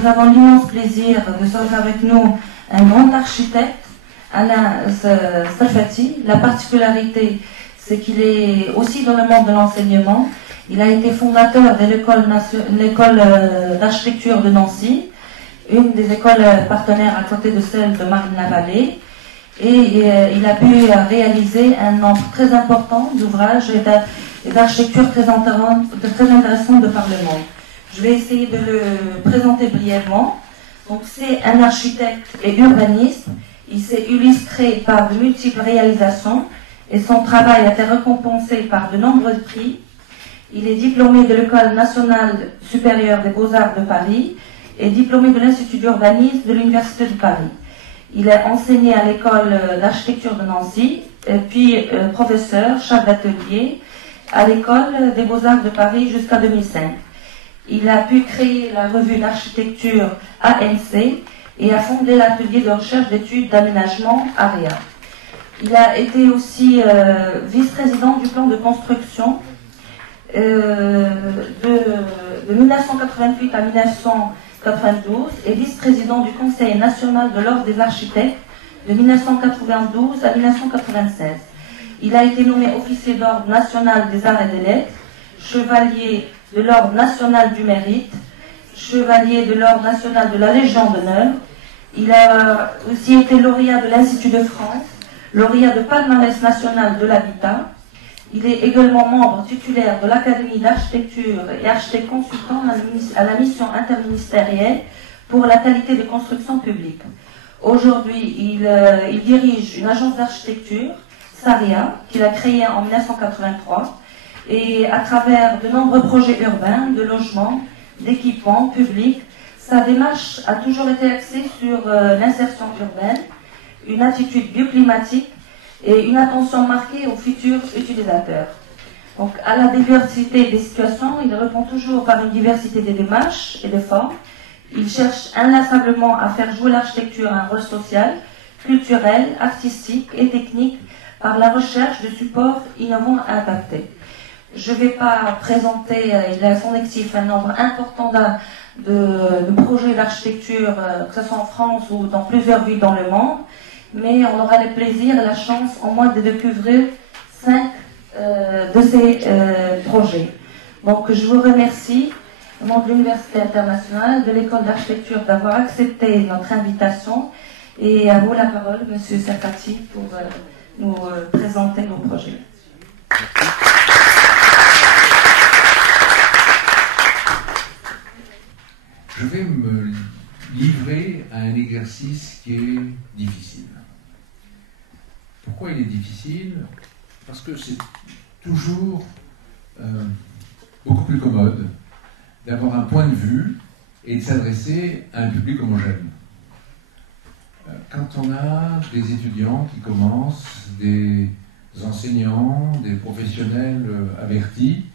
nous avons l'immense plaisir de recevoir avec nous un grand architecte, Alain Stafati. La particularité, c'est qu'il est aussi dans le monde de l'enseignement. Il a été fondateur de l'école d'architecture de Nancy, une des écoles partenaires à côté de celle de Marne-la-Vallée. Et il a pu réaliser un nombre très important d'ouvrages et d'architecture très intéressants de par le monde. Je vais essayer de le présenter brièvement. Donc, c'est un architecte et urbaniste. Il s'est illustré par de multiples réalisations et son travail a été récompensé par de nombreux prix. Il est diplômé de l'École nationale supérieure des beaux-arts de Paris et diplômé de l'Institut d'urbanisme de l'Université de Paris. Il a enseigné à l'école d'architecture de Nancy, puis professeur, chef d'atelier à l'école des beaux-arts de Paris jusqu'à 2005. Il a pu créer la revue d'architecture ANC et a fondé l'atelier de recherche d'études d'aménagement AREA. Il a été aussi vice-président du plan de construction de 1988 à 1992 et vice-président du Conseil national de l'Ordre des architectes de 1992 à 1996. Il a été nommé officier d'ordre national des arts et des lettres, chevalier de l'Ordre national du mérite, chevalier de l'Ordre national de la Légion d'honneur. Il a aussi été lauréat de l'Institut de France, lauréat de palmarès national de l'habitat. Il est également membre titulaire de l'Académie d'architecture et architecte consultant à la mission interministérielle pour la qualité des constructions publiques. Aujourd'hui, il dirige une agence d'architecture, Saria, qu'il a créée en 1983, et à travers de nombreux projets urbains, de logement, d'équipements publics, sa démarche a toujours été axée sur l'insertion urbaine, une attitude bioclimatique et une attention marquée aux futurs utilisateurs. Donc, à la diversité des situations, il répond toujours par une diversité des démarches et des formes. Il cherche inlassablement à faire jouer l'architecture un rôle social, culturel, artistique et technique par la recherche de supports innovants et adaptés. Je ne vais pas présenter, il a à son actif un nombre important de projets d'architecture, que ce soit en France ou dans plusieurs villes dans le monde, mais on aura le plaisir et la chance au moins de découvrir 5 de ces projets. Donc je vous remercie au nom de l'Université internationale, de l'École d'architecture d'avoir accepté notre invitation et à vous la parole, Monsieur Stafati, pour nous présenter vos projets. Je vais me livrer à un exercice qui est difficile. Pourquoi il est difficile? Parce que c'est toujours beaucoup plus commode d'avoir un point de vue et de s'adresser à un public homogène. Quand on a des étudiants qui commencent, des enseignants, des professionnels avertis,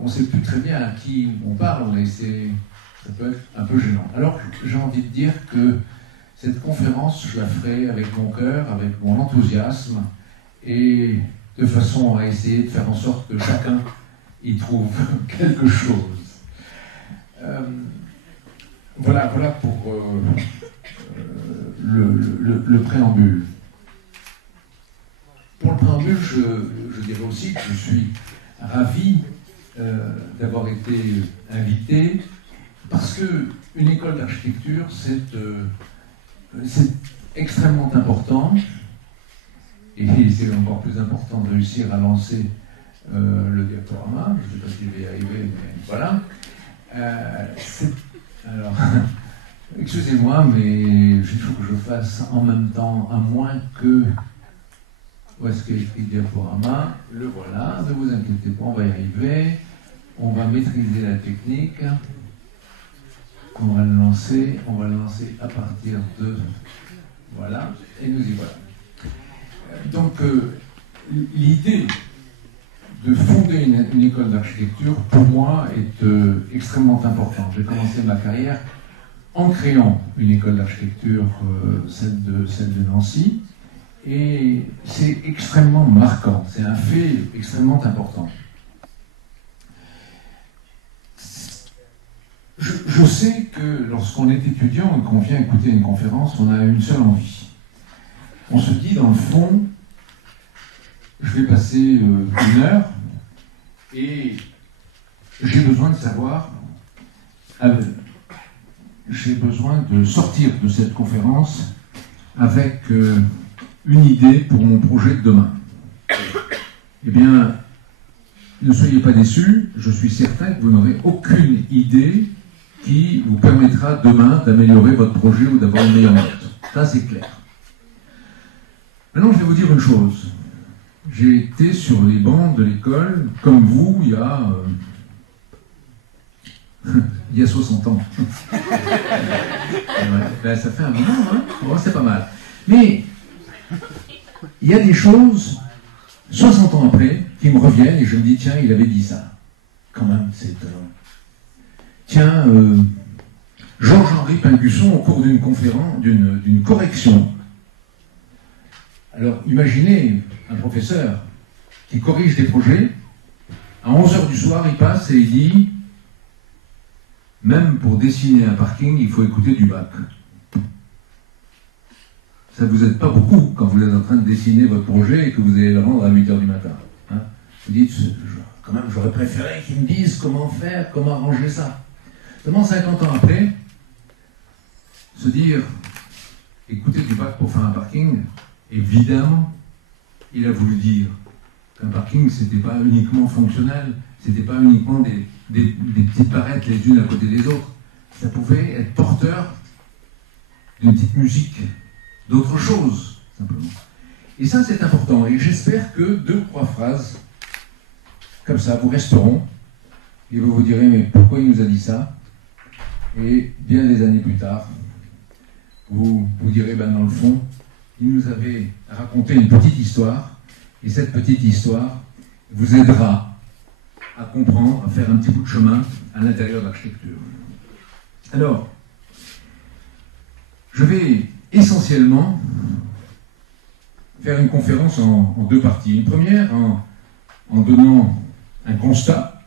on ne sait plus très bien à qui on parle et ça peut être un peu gênant. Alors j'ai envie de dire que cette conférence, je la ferai avec mon cœur, avec mon enthousiasme et de façon à essayer de faire en sorte que chacun y trouve quelque chose. Voilà pour le préambule. Pour le préambule, je dirais aussi que je suis ravi d'avoir été invité parce qu'une école d'architecture, c'est extrêmement important et c'est encore plus important de réussir à lancer le diaporama. Je ne sais pas si je vais y arriver, mais voilà. Alors, excusez-moi, mais il faut que je fasse en même temps, à moins que... Où est-ce qu'il y a écrit diaporama? Le voilà, ne vous inquiétez pas, on va y arriver. On va maîtriser la technique. On va le lancer à partir de... Voilà, et nous y voilà. Donc, l'idée de fonder une école d'architecture, pour moi, est extrêmement importante. J'ai commencé ma carrière en créant une école d'architecture, celle de Nancy, et c'est extrêmement marquant, c'est un fait extrêmement important. Je sais que lorsqu'on est étudiant et qu'on vient écouter une conférence, on a une seule envie. On se dit, dans le fond, je vais passer 1 heure et j'ai besoin de savoir, j'ai besoin de sortir de cette conférence avec une idée pour mon projet de demain. Eh bien, ne soyez pas déçus, je suis certain que vous n'aurez aucune idée qui vous permettra demain d'améliorer votre projet ou d'avoir une meilleure note. Ça, c'est clair. Maintenant, je vais vous dire une chose. J'ai été sur les bancs de l'école, comme vous, il y a 60 ans. Ben, ça fait un moment, hein? Bon, c'est pas mal. Mais il y a des choses, 60 ans après, qui me reviennent et je me dis, tiens, il avait dit ça. Quand même, c'est étonnant. Tiens, Georges-Henri Pinguçon, au cours d'une conférence, d'une correction. Alors, imaginez un professeur qui corrige des projets, à 11h du soir, il passe et il dit, même pour dessiner un parking, il faut écouter du Bach. Ça ne vous aide pas beaucoup quand vous êtes en train de dessiner votre projet et que vous allez le rendre à 8h du matin. Hein, vous dites, quand même, j'aurais préféré qu'ils me disent comment faire, comment arranger ça. Seulement 50 ans après, se dire, écoutez du Bach pour faire un parking, évidemment, il a voulu dire qu'un parking, c'était pas uniquement fonctionnel, c'était pas uniquement des petites barrettes les unes à côté des autres. Ça pouvait être porteur d'une petite musique, d'autre chose, simplement. Et ça, c'est important. Et j'espère que 2 ou 3 phrases, comme ça, vous resteront, et vous vous direz, mais pourquoi il nous a dit ça? Et bien des années plus tard, vous vous direz, ben dans le fond, il nous avait raconté une petite histoire, et cette petite histoire vous aidera à comprendre, à faire un petit bout de chemin à l'intérieur de l'architecture. Alors, je vais essentiellement faire une conférence en 2 parties. Une première en donnant un constat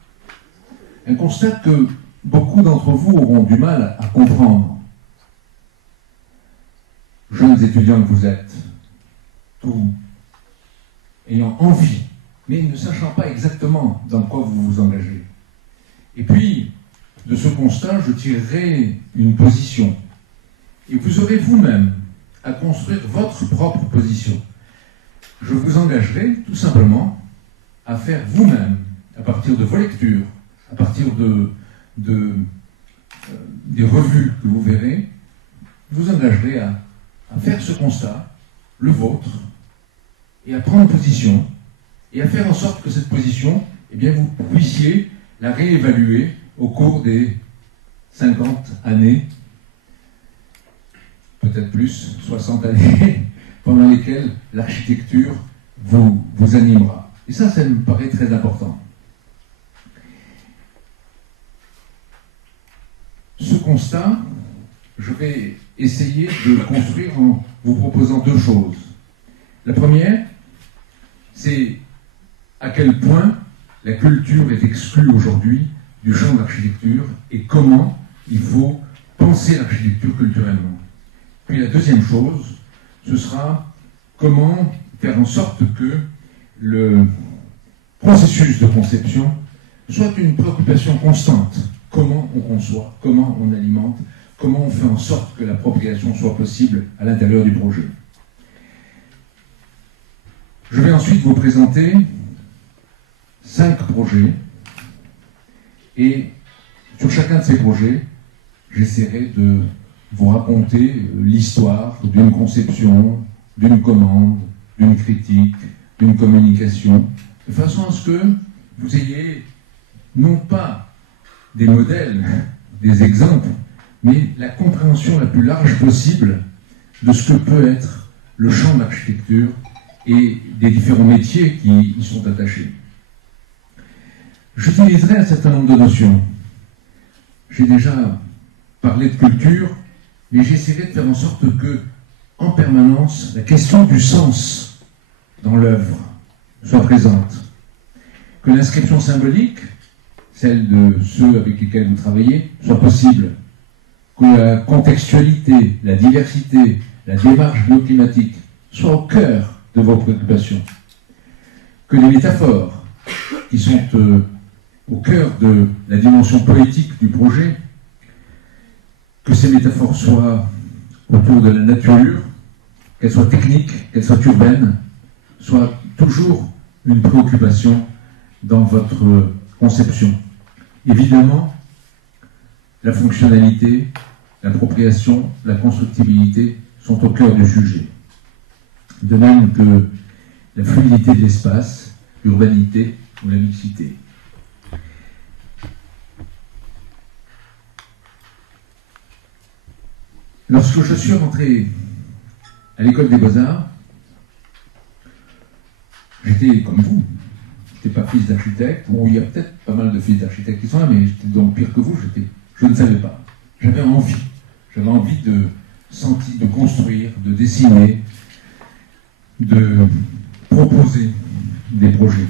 que beaucoup d'entre vous auront du mal à comprendre. Jeunes étudiants que vous êtes, tous ayant envie, mais ne sachant pas exactement dans quoi vous vous engagez. Et puis, de ce constat, je tirerai une position. Et vous aurez vous-même à construire votre propre position. Je vous engagerai tout simplement à faire vous-même, à partir de vos lectures, à partir des revues que vous verrez, vous engagerez à faire ce constat, le vôtre, et à prendre position, et à faire en sorte que cette position, eh bien, vous puissiez la réévaluer au cours des 50 années, peut-être plus, 60 années, pendant lesquelles l'architecture vous animera. Et ça me paraît très important. Ce constat, je vais essayer de le construire en vous proposant 2 choses. La première, c'est à quel point la culture est exclue aujourd'hui du champ de l'architecture et comment il faut penser l'architecture culturellement. Puis la deuxième chose, ce sera comment faire en sorte que le processus de conception soit une préoccupation constante. Comment on conçoit, comment on alimente, comment on fait en sorte que l'appropriation soit possible à l'intérieur du projet. Je vais ensuite vous présenter 5 projets et sur chacun de ces projets, j'essaierai de vous raconter l'histoire d'une conception, d'une commande, d'une critique, d'une communication, de façon à ce que vous ayez non pas des modèles, des exemples, mais la compréhension la plus large possible de ce que peut être le champ de l'architecture et des différents métiers qui y sont attachés. J'utiliserai un certain nombre de notions. J'ai déjà parlé de culture, mais j'essaierai de faire en sorte que, en permanence, la question du sens dans l'œuvre soit présente. Que l'inscription symbolique celle de ceux avec lesquels vous travaillez, soit possible. Que la contextualité, la diversité, la démarche bioclimatique soient au cœur de vos préoccupations. Que les métaphores, qui sont au cœur de la dimension poétique du projet, que ces métaphores soient autour de la nature, qu'elles soient techniques, qu'elles soient urbaines, soient toujours une préoccupation dans votre conception. Évidemment, la fonctionnalité, l'appropriation, la constructibilité sont au cœur du sujet. De même que la fluidité de l'espace, l'urbanité ou la mixité. Lorsque je suis rentré à l'école des Beaux-Arts, j'étais comme vous. Je n'étais pas fils d'architecte. Bon, il y a peut-être pas mal de fils d'architectes qui sont là, mais j'étais donc pire que vous. Je ne savais pas. J'avais envie. J'avais envie de construire, de dessiner, de proposer des projets.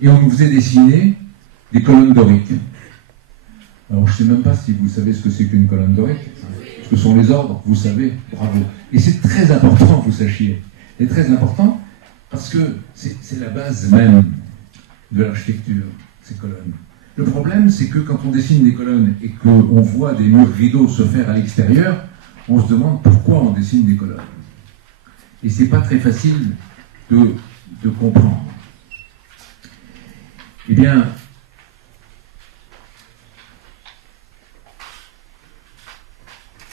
Et on nous faisait dessiner des colonnes doriques. Alors, je ne sais même pas si vous savez ce que c'est qu'une colonne dorique. Ce que sont les ordres, vous savez, bravo. Et c'est très important que vous sachiez. C'est très important parce que c'est la base même de l'architecture, ces colonnes. Le problème, c'est que quand on dessine des colonnes et qu'on voit des murs rideaux se faire à l'extérieur, on se demande pourquoi on dessine des colonnes. Et c'est pas très facile de comprendre. Eh bien,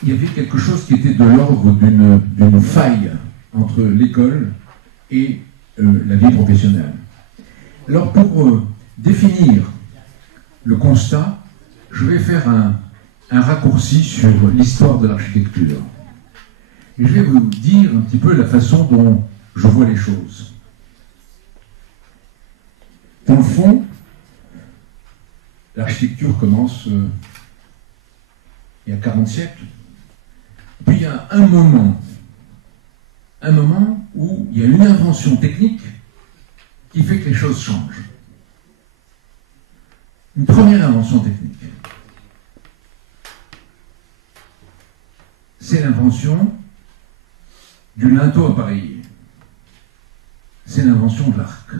il y avait quelque chose qui était de l'ordre d'une faille entre l'école et la vie professionnelle. Alors, pour définir le constat, je vais faire un raccourci sur l'histoire de l'architecture. Et je vais vous dire un petit peu la façon dont je vois les choses. Dans le fond, l'architecture commence il y a 40 siècles. Puis il y a un moment où il y a une invention technique qui fait que les choses changent. Une première invention technique. C'est l'invention du linteau appareillé. C'est l'invention de l'arc.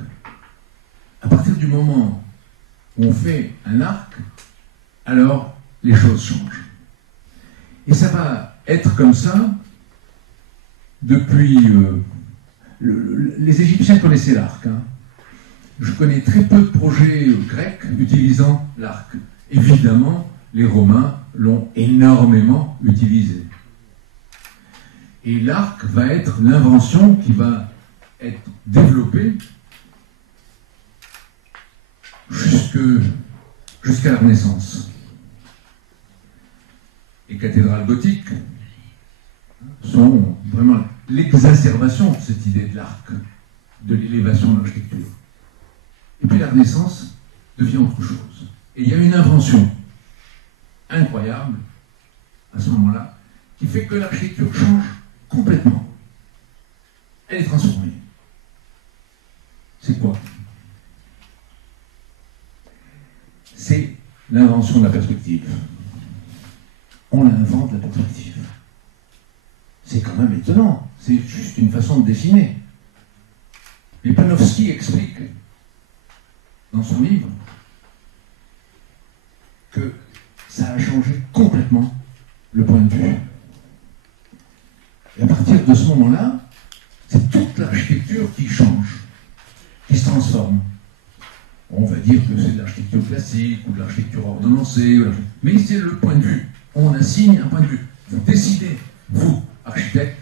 À partir du moment où on fait un arc, alors les choses changent. Et ça va être comme ça depuis... les Égyptiens connaissaient l'arc. Hein. Je connais très peu de projets grecs utilisant l'arc. Évidemment, les Romains l'ont énormément utilisé. Et l'arc va être l'invention qui va être développée jusqu'à la Renaissance. Les cathédrales gothiques sont vraiment l'exacerbation de cette idée de l'arc, de l'élévation de l'architecture. Et puis la Renaissance devient autre chose. Et il y a une invention incroyable, à ce moment-là, qui fait que l'architecture change complètement. Elle est transformée. C'est quoi? C'est l'invention de la perspective. On invente la perspective. C'est quand même étonnant. C'est juste une façon de dessiner. Et Panofsky explique dans son livre que ça a changé complètement le point de vue. Et à partir de ce moment-là, c'est toute l'architecture qui change, qui se transforme. On va dire que c'est de l'architecture classique ou de l'architecture ordonnancée, mais c'est le point de vue. On assigne un point de vue. Vous décidez, vous, architecte,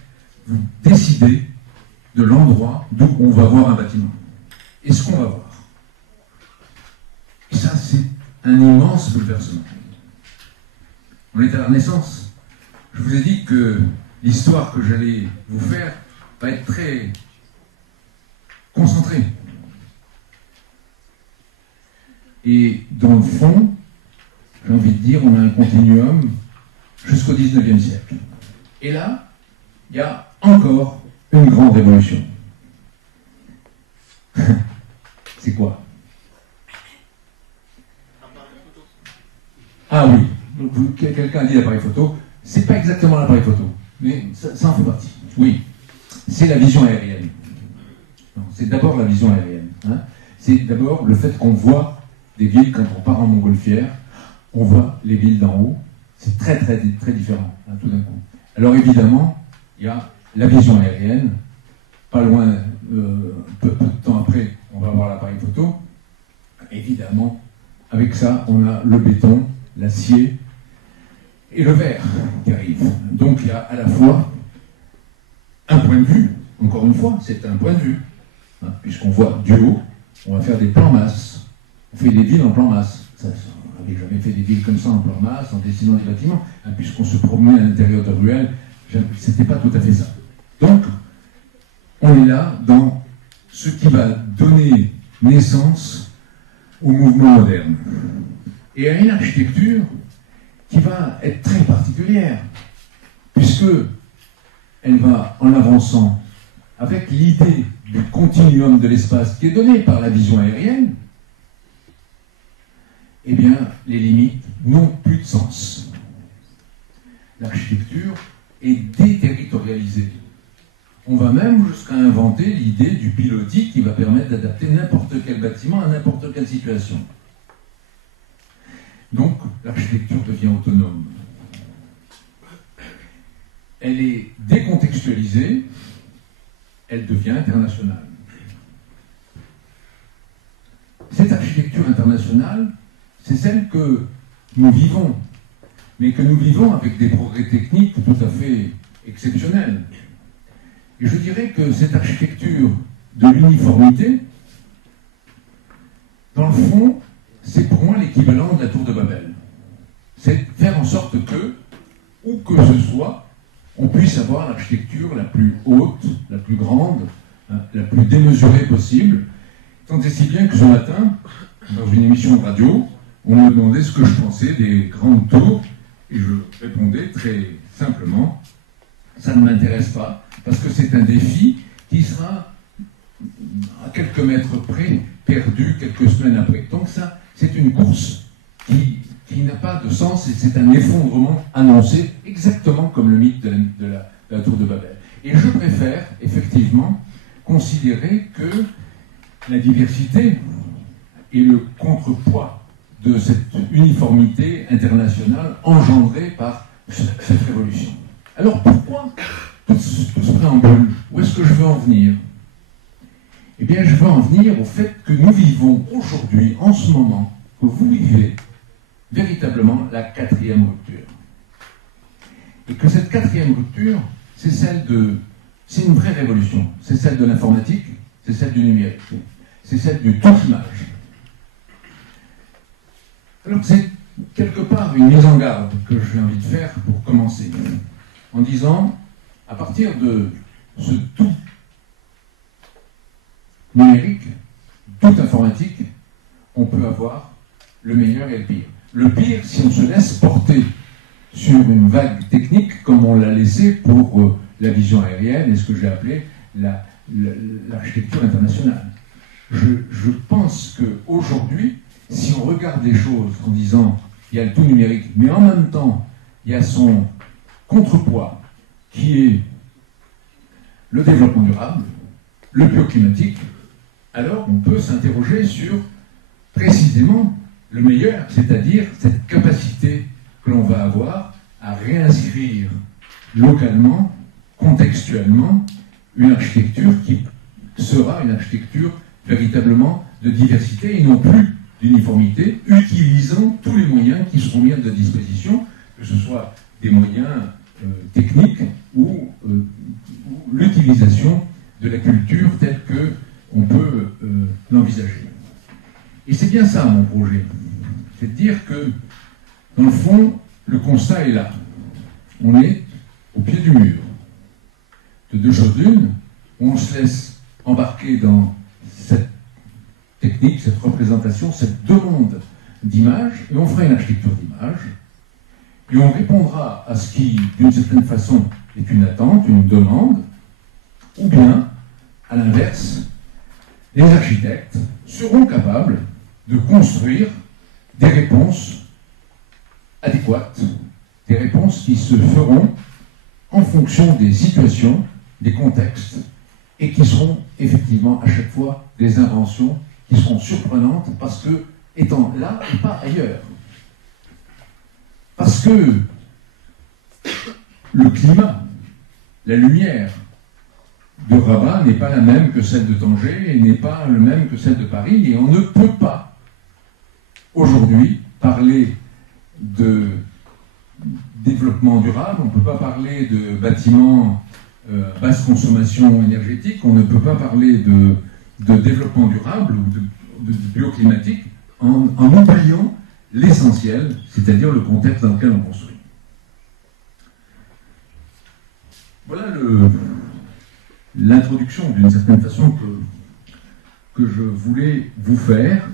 vous décidez de l'endroit d'où on va voir un bâtiment. Et ce qu'on va voir. Et ça, c'est un immense bouleversement. On est à la Renaissance. Je vous ai dit que l'histoire que j'allais vous faire va être très concentrée. Et dans le fond, j'ai envie de dire, on a un continuum jusqu'au 19e siècle. Et là, il y a encore une grande révolution. C'est quoi? Ah oui, quelqu'un a dit l'appareil photo. C'est pas exactement l'appareil photo, mais ça en fait partie. Oui, c'est la vision aérienne. C'est d'abord la vision aérienne. Hein. C'est d'abord le fait qu'on voit des villes quand on part en montgolfière, on voit les villes d'en haut. C'est très très très différent, hein, tout d'un coup. Alors évidemment, il y a la vision aérienne. Pas loin, peu de temps après, on va avoir l'appareil photo. Évidemment, avec ça, on a le béton, l'acier et le verre qui arrivent. Donc il y a à la fois un point de vue, encore une fois, c'est un point de vue, hein, puisqu'on voit du haut, on va faire des plans masse. On fait des villes en plan masse. On n'avait jamais fait des villes comme ça en plan masse, en dessinant des bâtiments, hein, puisqu'on se promenait à l'intérieur de ruelles, c'était pas tout à fait ça. Donc, on est là dans ce qui va donner naissance au mouvement moderne. Et à une architecture qui va être très particulière, puisque elle va, en avançant avec l'idée du continuum de l'espace qui est donné par la vision aérienne, eh bien, les limites n'ont plus de sens. L'architecture est déterritorialisée. On va même jusqu'à inventer l'idée du pilotis qui va permettre d'adapter n'importe quel bâtiment à n'importe quelle situation. Donc, l'architecture devient autonome. Elle est décontextualisée, elle devient internationale. Cette architecture internationale, c'est celle que nous vivons, mais que nous vivons avec des progrès techniques tout à fait exceptionnels. Et je dirais que cette architecture de l'uniformité, dans le fond, c'est pour moi l'équivalent de la tour de Babel. C'est faire en sorte que, où que ce soit, on puisse avoir l'architecture la plus haute, la plus grande, hein, la plus démesurée possible. Tant et si bien que ce matin, dans une émission de radio, on me demandait ce que je pensais des grandes tours, et je répondais très simplement, ça ne m'intéresse pas, parce que c'est un défi qui sera à quelques mètres près perdu quelques semaines après. Donc ça, c'est une course qui n'a pas de sens et c'est un effondrement annoncé, exactement comme le mythe de la tour de Babel. Et je préfère effectivement considérer que la diversité est le contrepoids de cette uniformité internationale engendrée par cette révolution. Alors pourquoi tout ce préambule? Où est-ce que je veux en venir? Eh bien, je veux en venir au fait que nous vivons aujourd'hui, en ce moment, que vous vivez véritablement la quatrième rupture. Et que cette quatrième rupture, c'est c'est une vraie révolution. C'est celle de l'informatique, c'est celle du numérique, c'est celle du tout-image. Alors, c'est quelque part une mise en garde que j'ai envie de faire pour commencer, en disant, à partir de ce tout numérique, tout informatique, on peut avoir le meilleur et le pire. Le pire, si on se laisse porter sur une vague technique, comme on l'a laissé pour la vision aérienne et ce que j'ai appelé l'architecture internationale. Je pense qu'aujourd'hui, si on regarde les choses en disant il y a le tout numérique, mais en même temps, il y a son contrepoids qui est le développement durable, le bioclimatique, alors on peut s'interroger sur précisément le meilleur, c'est-à-dire cette capacité que l'on va avoir à réinscrire localement, contextuellement, une architecture qui sera une architecture véritablement de diversité et non plus d'uniformité, utilisant tous les moyens qui seront mis à notre disposition, que ce soit des moyens techniques ou l'utilisation de la culture telle qu'on peut l'envisager. Et c'est bien ça mon projet, c'est de dire que, dans le fond, le constat est là. On est au pied du mur. De deux choses l'une, on se laisse embarquer dans cette technique, cette représentation, cette demande d'image, et on fera une architecture d'image, et on répondra à ce qui, d'une certaine façon, est une attente, une demande, ou bien, à l'inverse, les architectes seront capables de construire des réponses adéquates, des réponses qui se feront en fonction des situations, des contextes, et qui seront effectivement à chaque fois des inventions qui seront surprenantes parce que, étant là et pas ailleurs. Parce que le climat, la lumière de Rabat n'est pas la même que celle de Tanger et n'est pas la même que celle de Paris, et on ne peut pas aujourd'hui parler de développement durable, on ne peut pas parler de bâtiments basse consommation énergétique, on ne peut pas parler de développement durable ou de bioclimatique en oubliant l'essentiel, c'est-à-dire le contexte dans lequel on construit. Voilà l'introduction, d'une certaine façon, que je voulais vous faire.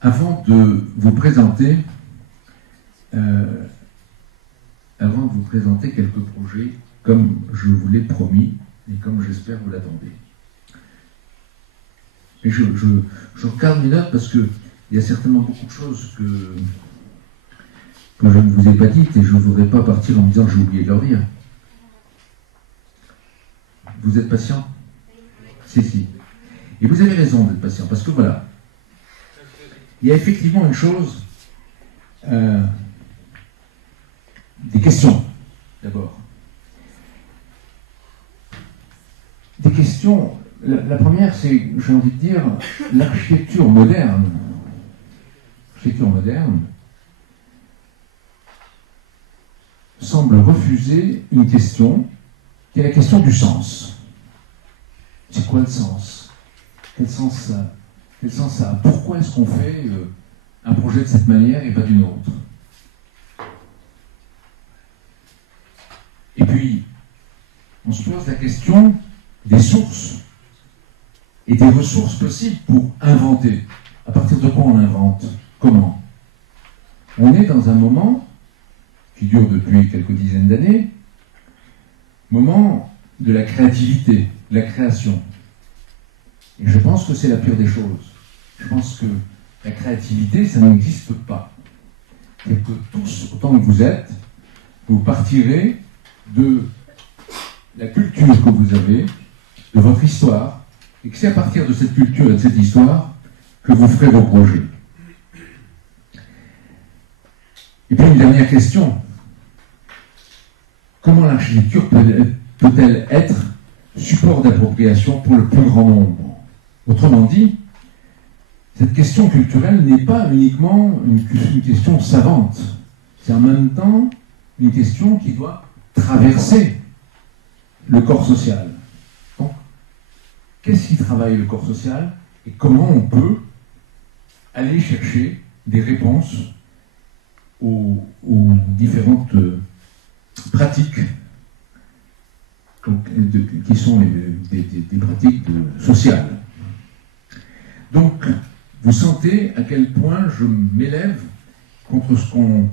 Avant de vous présenter quelques projets, comme je vous l'ai promis et comme j'espère vous l'attendez. Et je regarde mes notes parce qu'il y a certainement beaucoup de choses que je ne vous ai pas dites et je ne voudrais pas partir en me disant que j'ai oublié de leur dire. Vous êtes patient? Si. Et vous avez raison d'être patient, parce que voilà, il y a effectivement une chose, des questions, d'abord. Des questions, la première, c'est, j'ai envie de dire, l'architecture moderne. L'architecture moderne semble refuser une question, qui est la question du sens. C'est quoi le sens? Quel sens ça a? Pourquoi est-ce qu'on fait un projet de cette manière et pas d'une autre? Et puis, on se pose la question des sources et des ressources possibles pour inventer. À partir de quoi on invente? Comment? On est dans un moment qui dure depuis quelques dizaines d'années, moment de la créativité, de la création. Et je pense que c'est la pire des choses. Je pense que la créativité, ça n'existe pas. Et que tous, autant que vous êtes, vous partirez de la culture que vous avez, de votre histoire, et que c'est à partir de cette culture et de cette histoire que vous ferez vos projets. Et puis une dernière question. Comment l'architecture peut-elle être support d'appropriation pour le plus grand nombre? Autrement dit, cette question culturelle n'est pas uniquement une question savante, c'est en même temps une question qui doit traverser le corps social. Donc, qu'est-ce qui travaille le corps social et comment on peut aller chercher des réponses aux différentes pratiques qui sont des pratiques sociales. Donc, vous sentez à quel point je m'élève contre ce qu'on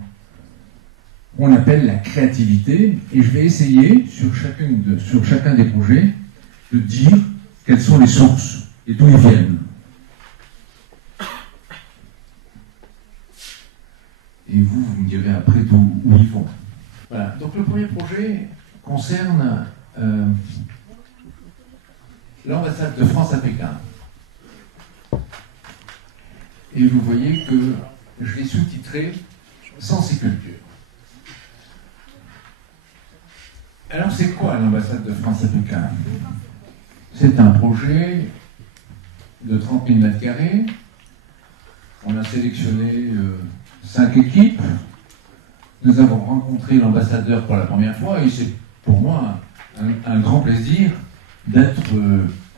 appelle la créativité, et je vais essayer, sur chacun des projets, de dire quelles sont les sources et d'où ils viennent. Et vous me direz après où ils vont. Voilà. Donc le premier projet concerne l'ambassade de France à Pékin. Et vous voyez que je l'ai sous-titré « Sens et culture ». Alors c'est quoi l'ambassade de France à Pékin? C'est un projet de 30 000 m². On a sélectionné 5 équipes. Nous avons rencontré l'ambassadeur pour la première fois et c'est pour moi un grand plaisir d'être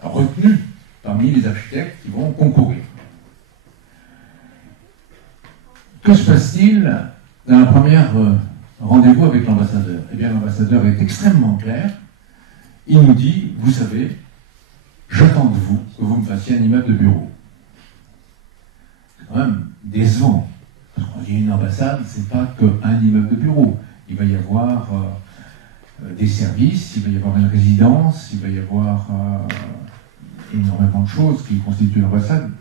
retenu parmi les architectes qui vont concourir. Que se passe-t-il dans la première rendez-vous avec l'ambassadeur? Eh bien, l'ambassadeur est extrêmement clair. Il nous dit, vous savez, j'attends de vous que vous me fassiez un immeuble de bureau. C'est quand même décevant. Parce qu'on dit une ambassade, c'est pas qu'un immeuble de bureau. Il va y avoir des services, il va y avoir une résidence, il va y avoir énormément de choses qui constituent l'ambassade.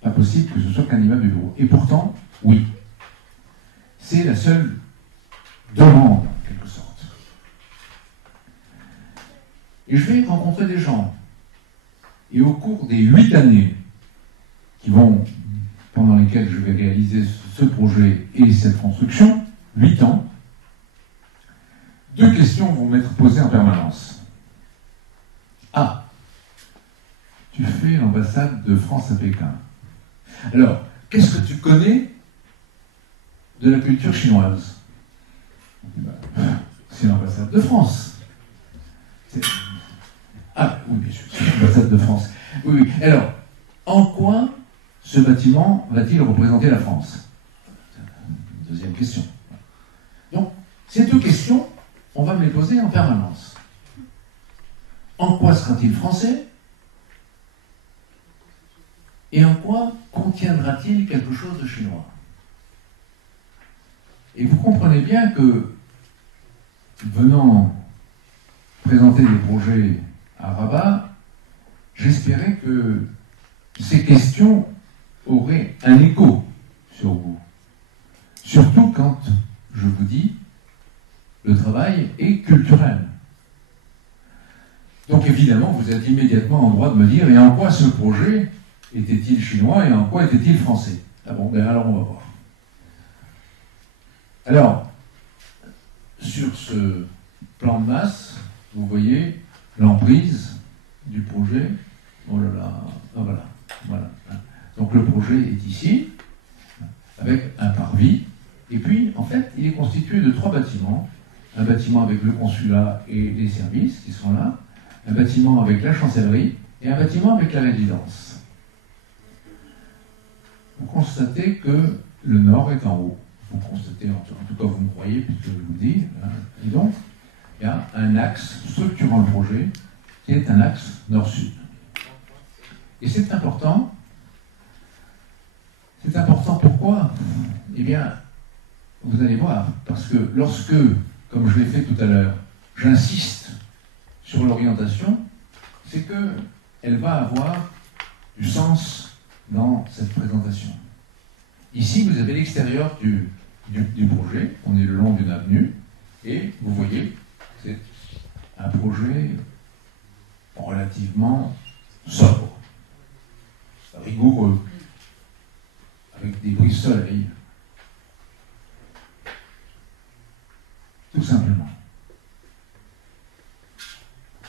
Pas possible que ce soit qu'un immeuble de bureau. Et pourtant, oui. C'est la seule demande, en quelque sorte. Et je vais rencontrer des gens. Et au cours des 8 années pendant lesquelles je vais réaliser ce projet et cette construction, 8 ans, 2 questions vont m'être posées en permanence. Ah, tu fais l'ambassade de France à Pékin. Alors, qu'est-ce que tu connais de la culture chinoise? C'est l'ambassade de France. Ah, oui, bien sûr, c'est l'ambassade de France. Oui, oui. Alors, en quoi ce bâtiment va-t-il représenter la France? Deuxième question. Donc, ces 2 questions, on va me les poser en permanence. En quoi sera-t-il français? Et en quoi contiendra-t-il quelque chose de chinois? Et vous comprenez bien que, venant présenter des projets à Rabat, j'espérais que ces questions auraient un écho sur vous. Surtout quand, je vous dis, le travail est culturel. Donc évidemment, vous êtes immédiatement en droit de me dire, et en quoi ce projet était-il chinois et en quoi était-il français? Ah bon, ben alors on va voir. Alors, sur ce plan de masse, vous voyez l'emprise du projet. Oh là là, ah voilà. Donc le projet est ici, avec un parvis, et puis en fait, il est constitué de 3 bâtiments. Un bâtiment avec le consulat et les services qui sont là, un bâtiment avec la chancellerie et un bâtiment avec la résidence. Vous constatez que le nord est en haut. Vous constatez, en tout cas vous me croyez, puisque je vous dis. Et donc, il y a un axe structurant le projet, qui est un axe nord-sud. Et c'est important. C'est important pourquoi? Eh bien, vous allez voir, parce que lorsque, comme je l'ai fait tout à l'heure, j'insiste sur l'orientation, c'est qu'elle va avoir du sens dans cette présentation. Ici, vous avez l'extérieur du projet, on est le long d'une avenue, et vous voyez, c'est un projet relativement sobre, rigoureux, avec des brises soleil, tout simplement.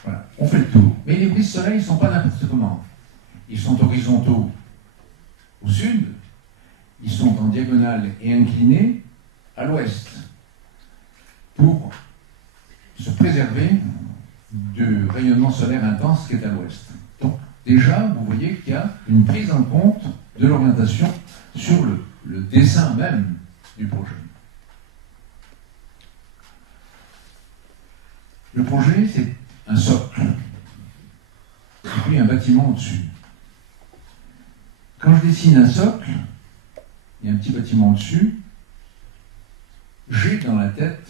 Voilà, on fait le tour. Mais les brises soleil ne sont pas n'importe comment. Ils sont horizontaux au sud, ils sont en diagonale et inclinés à l'ouest, pour se préserver du rayonnement solaire intense qui est à l'ouest. Donc, déjà, vous voyez qu'il y a une prise en compte de l'orientation sur le dessin même du projet. Le projet, c'est un socle, et puis un bâtiment au-dessus. Quand je dessine un socle, il y a un petit bâtiment au-dessus, j'ai dans la tête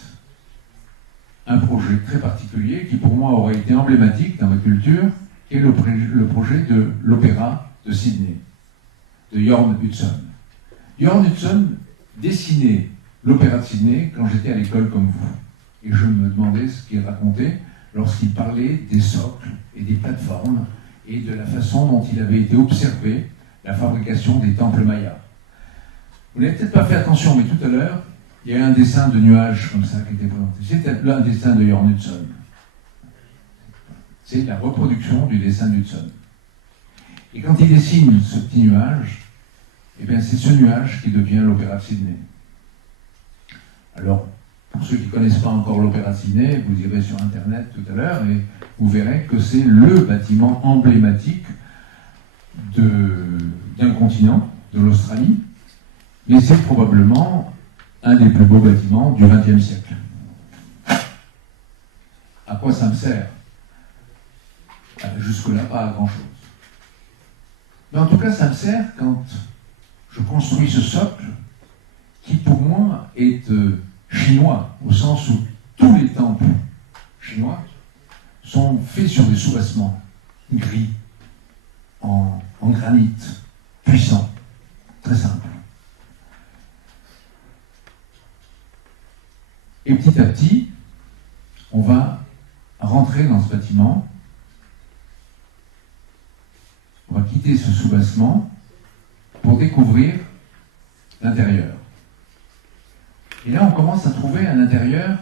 un projet très particulier qui pour moi aurait été emblématique dans ma culture, qui est le projet de l'opéra de Sydney, de Jorn Utzon. Jorn Utzon dessinait l'opéra de Sydney quand j'étais à l'école comme vous. Et je me demandais ce qu'il racontait lorsqu'il parlait des socles et des plateformes et de la façon dont il avait été observé la fabrication des temples mayas. Vous n'avez peut-être pas fait attention, mais tout à l'heure, il y a eu un dessin de nuages comme ça qui était présenté. C'était un dessin de Jorn Utzon. C'est la reproduction du dessin d'Utzon. Et quand il dessine ce petit nuage, eh bien c'est ce nuage qui devient l'opéra de Sydney. Alors, pour ceux qui ne connaissent pas encore l'opéra de Sydney, vous irez sur Internet tout à l'heure et vous verrez que c'est le bâtiment emblématique d'un continent, de l'Australie, mais c'est probablement un des plus beaux bâtiments du XXe siècle. À quoi ça me sert? Jusque-là, pas à grand-chose. Mais en tout cas, ça me sert quand je construis ce socle qui, pour moi, est chinois, au sens où tous les temples chinois sont faits sur des soubassements. gris, en granit, puissant, très simple. Et petit à petit, on va rentrer dans ce bâtiment, on va quitter ce soubassement pour découvrir l'intérieur. Et là, on commence à trouver un intérieur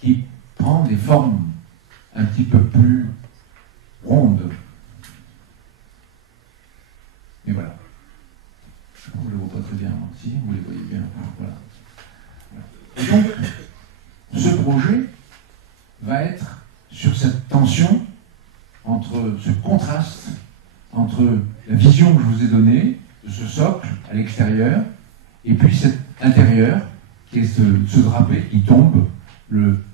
qui prend des formes un petit peu plus rondes. Mais voilà. On ne le voit pas très bien ici, vous les voyez bien. Voilà. Et donc, ce projet va être sur cette tension entre ce contraste entre la vision que je vous ai donnée de ce socle à l'extérieur et puis cet intérieur qui est ce drapé qui tombe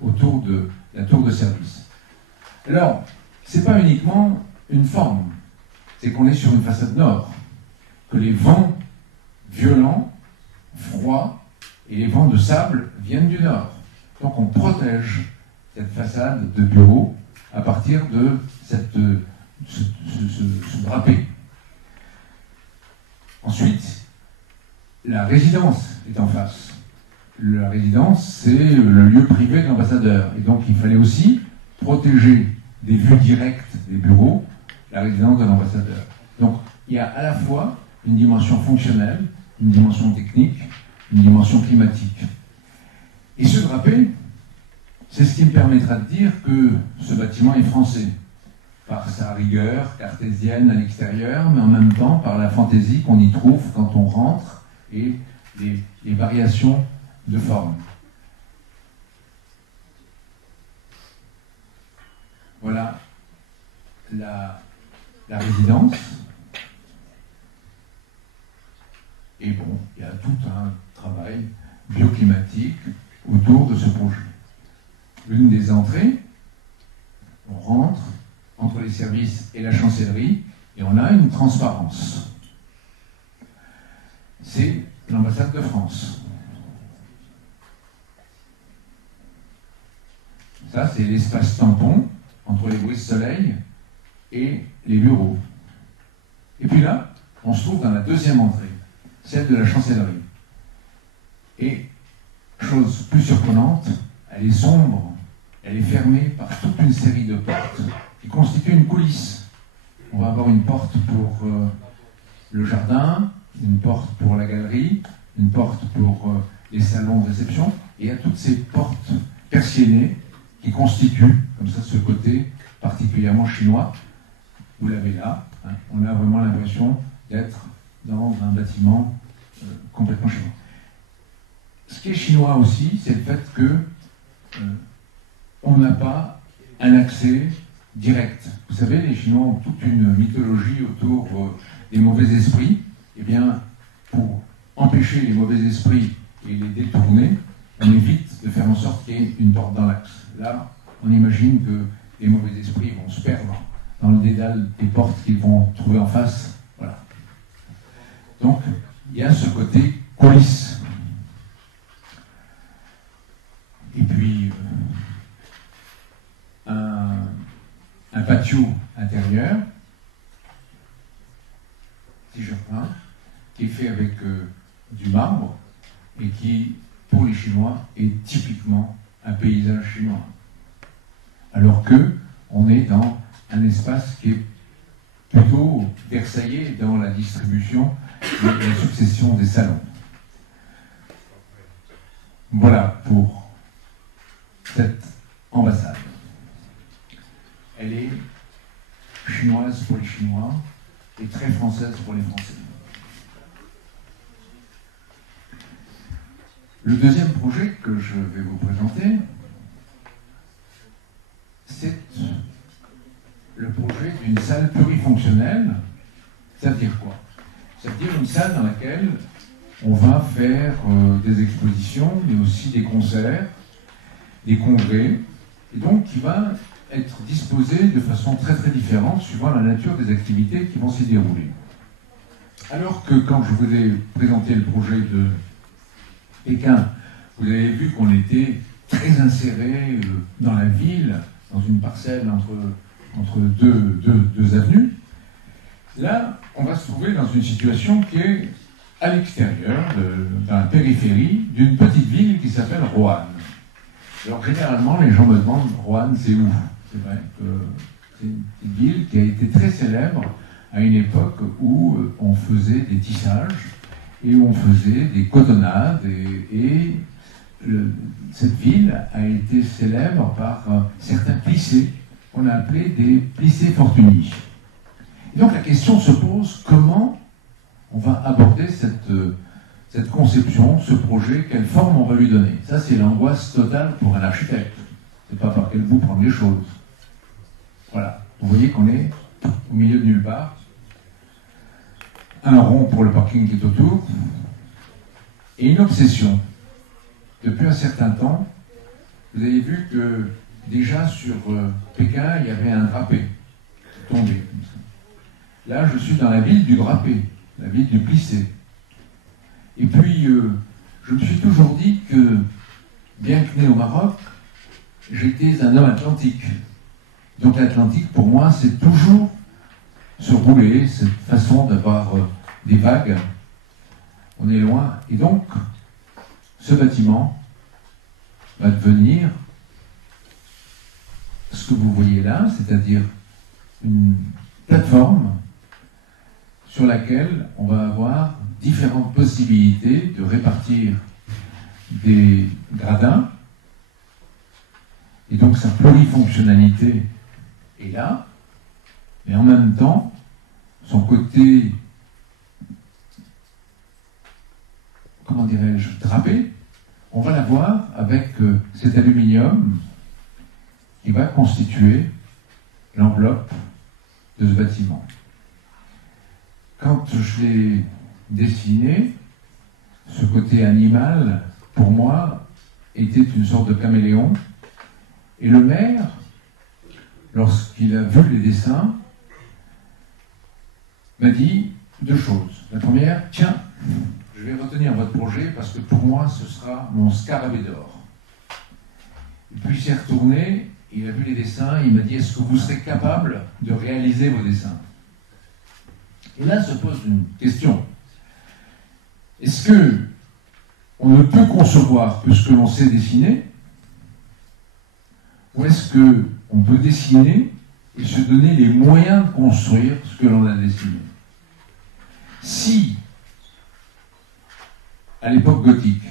autour de la tour de service. Alors, ce n'est pas uniquement une forme, c'est qu'on est sur une façade nord, que les vents violents, froids et les vents de sable viennent du nord. Donc on protège cette façade de bureau à partir de ce drapé. Ensuite, la résidence est en face. La résidence, c'est le lieu privé de l'ambassadeur. Et donc il fallait aussi protéger des vues directes des bureaux la résidence de l'ambassadeur. Donc il y a à la fois une dimension fonctionnelle, une dimension technique, une dimension climatique. Et ce drapé, c'est ce qui me permettra de dire que ce bâtiment est français, par sa rigueur cartésienne à l'extérieur, mais en même temps par la fantaisie qu'on y trouve quand on rentre et les variations de forme. Voilà la résidence. Et bon, il y a tout un travail bioclimatique autour de ce projet. L'une des entrées, on rentre entre les services et la chancellerie et on a une transparence. C'est l'ambassade de France. Ça, c'est l'espace tampon entre les brise-soleil et les bureaux. Et puis là, on se trouve dans la deuxième entrée, celle de la chancellerie. Et, chose plus surprenante, elle est sombre, elle est fermée par toute une série de portes qui constituent une coulisse. On va avoir une porte pour le jardin, une porte pour la galerie, une porte pour les salons de réception, et il y a toutes ces portes persiennées qui constituent, comme ça, ce côté particulièrement chinois. Vous l'avez là, hein, on a vraiment l'impression d'être dans un bâtiment complètement chinois. Ce qui est chinois aussi, c'est le fait que on n'a pas un accès direct. Vous savez, les Chinois ont toute une mythologie autour des mauvais esprits. Eh bien, pour empêcher les mauvais esprits et les détourner, on évite de faire en sorte qu'il y ait une porte dans l'axe. Là, on imagine que les mauvais esprits vont se perdre dans le dédale des portes qu'ils vont trouver en face. Voilà. Donc, il y a ce côté coulisse. Et puis, un patio intérieur, si je reprends, qui est fait avec du marbre et qui, pour les Chinois, est typiquement un paysage chinois. Alors que on est dans un espace qui est plutôt versaillais dans la distribution et la succession des salons. Voilà pour cette ambassade. Elle est chinoise pour les Chinois et très française pour les Français. Le deuxième projet que je vais vous présenter, c'est le projet d'une salle plurifonctionnelle. Ça veut dire quoi? Ça veut dire une salle dans laquelle on va faire des expositions, mais aussi des concerts, des congrès, et donc qui va être disposée de façon très très différente suivant la nature des activités qui vont s'y dérouler. Alors que quand je vous ai présenté le projet de Pékin, vous avez vu qu'on était très inséré dans la ville, dans une parcelle entre deux avenues. Là, on va se trouver dans une situation qui est à l'extérieur, dans la périphérie, d'une petite ville qui s'appelle Roanne. Alors généralement, les gens me demandent, Roanne, c'est où? C'est vrai que c'est une petite ville qui a été très célèbre à une époque où on faisait des tissages et où on faisait des cotonnades. Cette ville a été célèbre par certains plissés qu'on a appelés des plissés Fortuny. Et donc la question se pose, comment on va aborder cette conception, ce projet, quelle forme on va lui donner? Ça, c'est l'angoisse totale pour un architecte. C'est pas par quel bout prendre les choses. Voilà. Vous voyez qu'on est au milieu de nulle part. Un rond pour le parking qui est autour. Et une obsession. Depuis un certain temps, vous avez vu que déjà sur Pékin, il y avait un drapé qui tombait. Là, je suis dans la ville du drapé, la ville du plissé. Et puis, je me suis toujours dit que, bien que né au Maroc, j'étais un homme atlantique. Donc l'Atlantique, pour moi, c'est toujours se rouler, cette façon d'avoir des vagues. On est loin. Et donc, ce bâtiment va devenir ce que vous voyez là, c'est-à-dire une plateforme sur laquelle on va avoir différentes possibilités de répartir des gradins. Et donc sa plurifonctionnalité est là, mais en même temps, son côté, comment dirais-je, drapé, on va l'avoir avec cet aluminium qui va constituer l'enveloppe de ce bâtiment. Quand je l'ai dessiné, ce côté animal, pour moi, était une sorte de caméléon. Et le maire, lorsqu'il a vu les dessins, m'a dit deux choses. La première, tiens, je vais retenir votre projet parce que pour moi, ce sera mon scarabée d'or. Et puis il s'est retourné, il a vu les dessins, il m'a dit, est-ce que vous serez capable de réaliser vos dessins? Et là se pose une question. Est-ce que on ne peut concevoir que ce que l'on sait dessiner? Ou est-ce qu'on peut dessiner et se donner les moyens de construire ce que l'on a dessiné? Si, à l'époque gothique,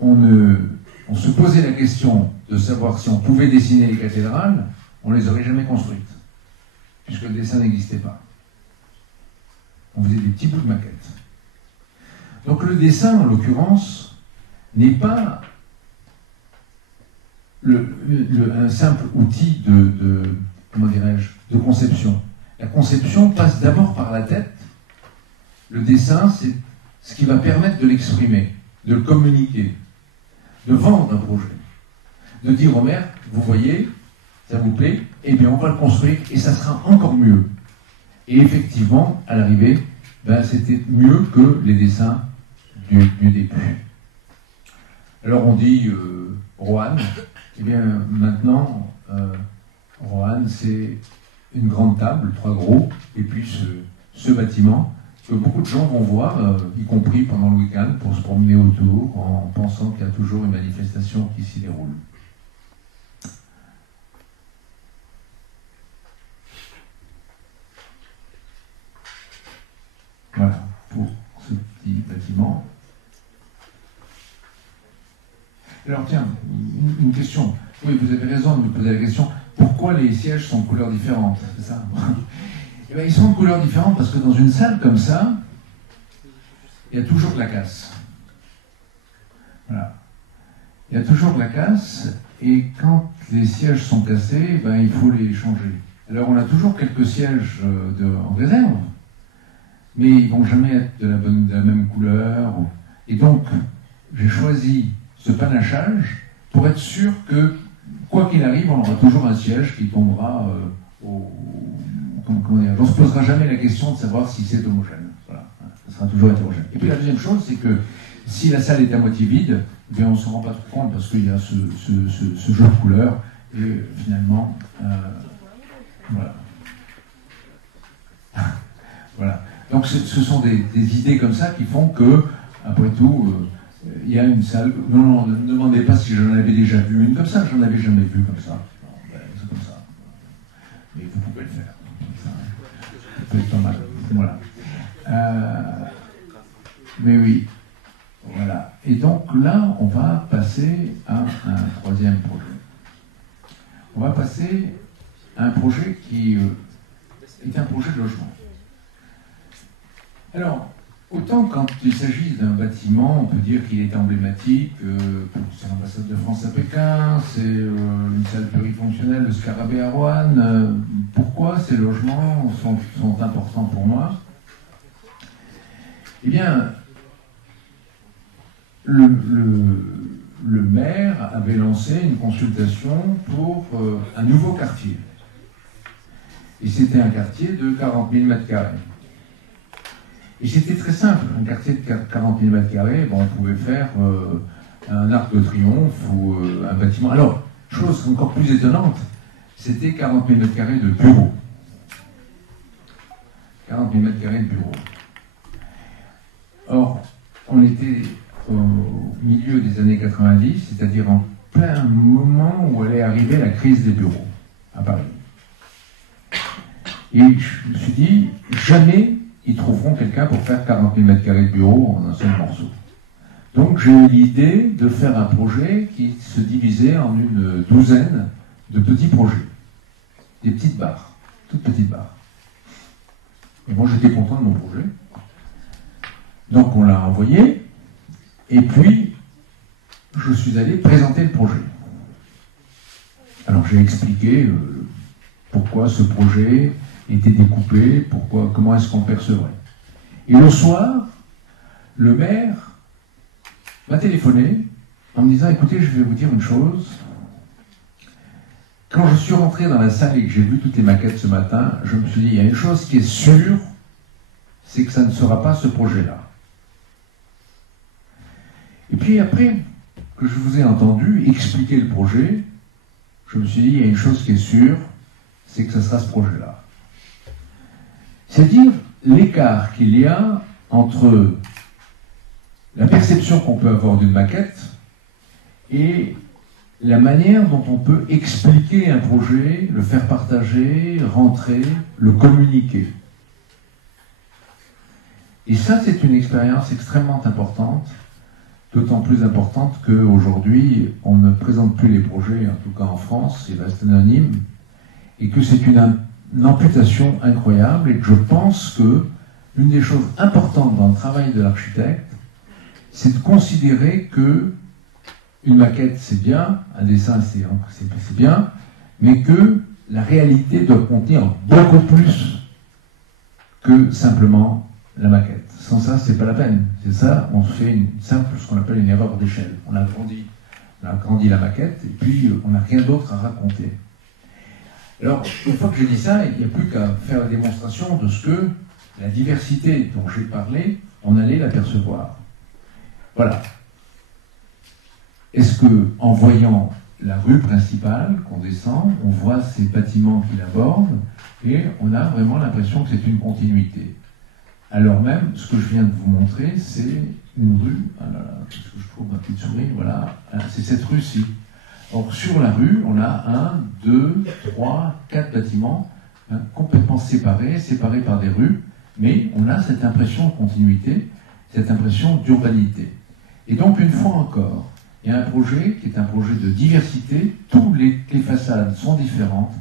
on se posait la question de savoir si on pouvait dessiner les cathédrales, on ne les aurait jamais construites, puisque le dessin n'existait pas. On faisait des petits bouts de maquettes. Donc le dessin, en l'occurrence, n'est pas un simple outil comment dirais-je, de conception. La conception passe d'abord par la tête. Le dessin, c'est ce qui va permettre de l'exprimer, de le communiquer, de vendre un projet, de dire au maire, vous voyez, ça vous plaît, eh bien on va le construire et ça sera encore mieux. Et effectivement, à l'arrivée, c'était mieux que les dessins du début. Alors on dit Roanne. Eh bien, maintenant, Roanne, c'est une grande table, 3 gros, et puis ce bâtiment que beaucoup de gens vont voir, y compris pendant le week-end, pour se promener autour, en pensant qu'il y a toujours une manifestation qui s'y déroule. Voilà, pour ce petit bâtiment. Alors tiens, une question. Oui, vous avez raison de me poser la question. Pourquoi les sièges sont de couleurs différentes? C'est ça? Eh bien, ils sont de couleurs différentes parce que dans une salle comme ça, il y a toujours de la casse. Voilà. Il y a toujours de la casse et quand les sièges sont cassés, il faut les changer. Alors on a toujours quelques sièges en réserve, mais ils ne vont jamais être de la même couleur. Et donc, j'ai choisi ce panachage pour être sûr que, quoi qu'il arrive, on aura toujours un siège qui tombera comment dire, on ne se posera jamais la question de savoir si c'est homogène. Voilà, ça sera toujours hétérogène. Et puis la deuxième chose, c'est que si la salle est à moitié vide, on ne s'en rend pas trop compte parce qu'il y a ce jeu de couleurs Et finalement, voilà. Voilà. Donc ce sont des idées comme ça qui font que, après tout, il y a une salle. Non, ne me demandez pas si j'en avais déjà vu une comme ça, j'en avais jamais vu comme ça. Non, ben, c'est comme ça. Mais vous pouvez le faire. Ça peut être pas mal. Voilà. Mais oui. Voilà. Et donc là, on va passer à un troisième projet. On va passer à un projet qui est un projet de logement. Alors, autant quand il s'agit d'un bâtiment, on peut dire qu'il est emblématique, c'est l'ambassade de France à Pékin, c'est une salle plurifonctionnelle, le Scarabée à Roanne. Pourquoi ces logements sont importants pour moi? Eh bien, le maire avait lancé une consultation pour un nouveau quartier. Et c'était un quartier de 40 000 m². Et c'était très simple, un quartier de 40 000 m², bon, on pouvait faire un arc de triomphe ou un bâtiment. Alors, chose encore plus étonnante, c'était 40 000 m² de bureaux. 40 000 m² de bureaux. Or, on était au milieu des années 90, c'est-à-dire en plein moment où allait arriver la crise des bureaux à Paris. Et je me suis dit, jamais ils trouveront quelqu'un pour faire 40 000 m² de bureau en un seul morceau. Donc j'ai eu l'idée de faire un projet qui se divisait en une douzaine de petits projets. Des petites barres, toutes petites barres. Et moi j'étais content de mon projet. Donc on l'a envoyé, et puis je suis allé présenter le projet. Alors j'ai expliqué pourquoi ce projet était découpé, comment est-ce qu'on percevrait. Et le soir, le maire m'a téléphoné en me disant, écoutez, je vais vous dire une chose. Quand je suis rentré dans la salle et que j'ai vu toutes les maquettes ce matin, je me suis dit, il y a une chose qui est sûre, c'est que ça ne sera pas ce projet-là. Et puis après que je vous ai entendu expliquer le projet, je me suis dit, il y a une chose qui est sûre, c'est que ce sera ce projet-là. C'est dire l'écart qu'il y a entre la perception qu'on peut avoir d'une maquette et la manière dont on peut expliquer un projet, le faire partager, rentrer, le communiquer. Et ça, c'est une expérience extrêmement importante, d'autant plus importante qu'aujourd'hui, on ne présente plus les projets, en tout cas en France, ils restent anonymes, et que c'est une amputation incroyable, et que je pense que une des choses importantes dans le travail de l'architecte, c'est de considérer que une maquette c'est bien, un dessin c'est bien, mais que la réalité doit contenir beaucoup plus que simplement la maquette. Sans ça, c'est pas la peine. C'est ça, on fait une simple, ce qu'on appelle une erreur d'échelle. On a agrandi la maquette, et puis on n'a rien d'autre à raconter. Alors, une fois que j'ai dit ça, il n'y a plus qu'à faire la démonstration de ce que la diversité dont j'ai parlé, on allait l'apercevoir. Voilà. Est-ce que, en voyant la rue principale qu'on descend, on voit ces bâtiments qui l'abordent, et on a vraiment l'impression que c'est une continuité. Alors même, ce que je viens de vous montrer, c'est une rue. Ah là là, qu'est-ce que je trouve ma petite souris, voilà. C'est cette rue-ci. Or, sur la rue, on a 1, 2, 3, 4 bâtiments complètement séparés par des rues, mais on a cette impression de continuité, cette impression d'urbanité. Et donc, une fois encore, il y a un projet qui est un projet de diversité. Toutes les façades sont différentes.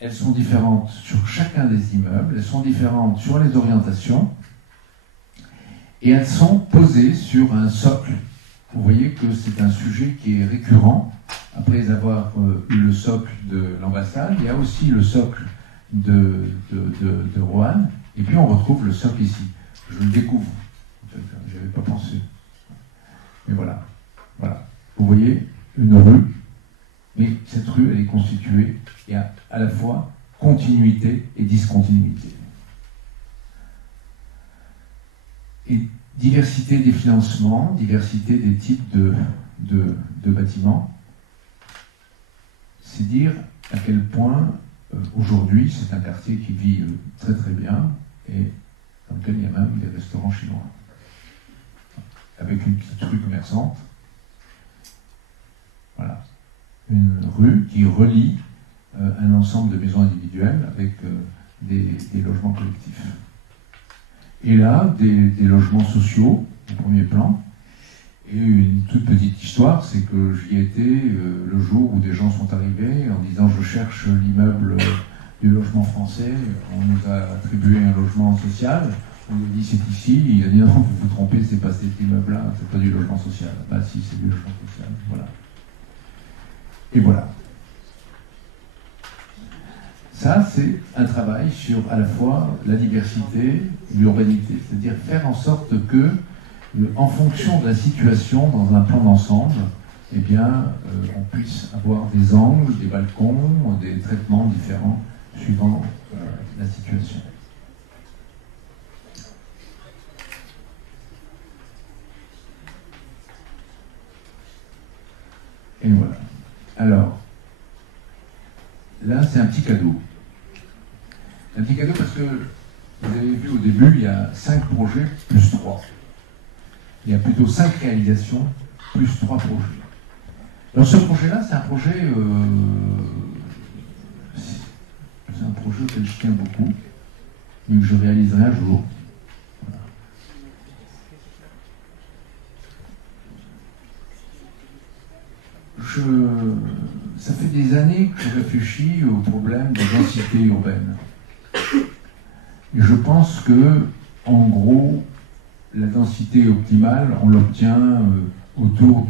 Elles sont différentes sur chacun des immeubles, elles sont différentes sur les orientations, et elles sont posées sur un socle. Vous voyez que c'est un sujet qui est récurrent. Après avoir eu le socle de l'ambassade, il y a aussi le socle de Roanne, et puis on retrouve le socle ici. Je le découvre. Je n'avais pas pensé. Mais voilà. Voilà. Vous voyez une rue, mais cette rue, elle est constituée, il y a à la fois continuité et discontinuité. Et diversité des financements, diversité des types de bâtiments. c'est dire à quel point aujourd'hui c'est un quartier qui vit très très bien et dans lequel il y a même des restaurants chinois. Avec une petite rue commerçante. Voilà. Une rue qui relie un ensemble de maisons individuelles avec des logements collectifs. Et là, des logements sociaux, au premier plan. Et une toute petite histoire, c'est que j'y étais le jour où des gens sont arrivés en disant « je cherche l'immeuble du logement français, on nous a attribué un logement social ». On lui a dit c'est ici, il a dit non, vous vous trompez, c'est pas cet immeuble-là, c'est pas du logement social. Bah si, c'est du logement social, voilà. Et voilà. Ça, c'est un travail sur à la fois la diversité et l'urbanité, c'est-à-dire faire en sorte que, en fonction de la situation, dans un plan d'ensemble, eh bien, on puisse avoir des angles, des balcons, des traitements différents suivant la situation. Et voilà. Alors, là, c'est un petit cadeau. Un petit cadeau parce que, vous avez vu au début, il y a 5 projets plus 3. Il y a plutôt 5 réalisations plus 3 projets. Alors ce projet-là, c'est un projet auquel je tiens beaucoup, mais que je réaliserai un jour. Ça fait des années que je réfléchis au problème de la densité urbaine. Et je pense que, en gros, la densité optimale, on l'obtient autour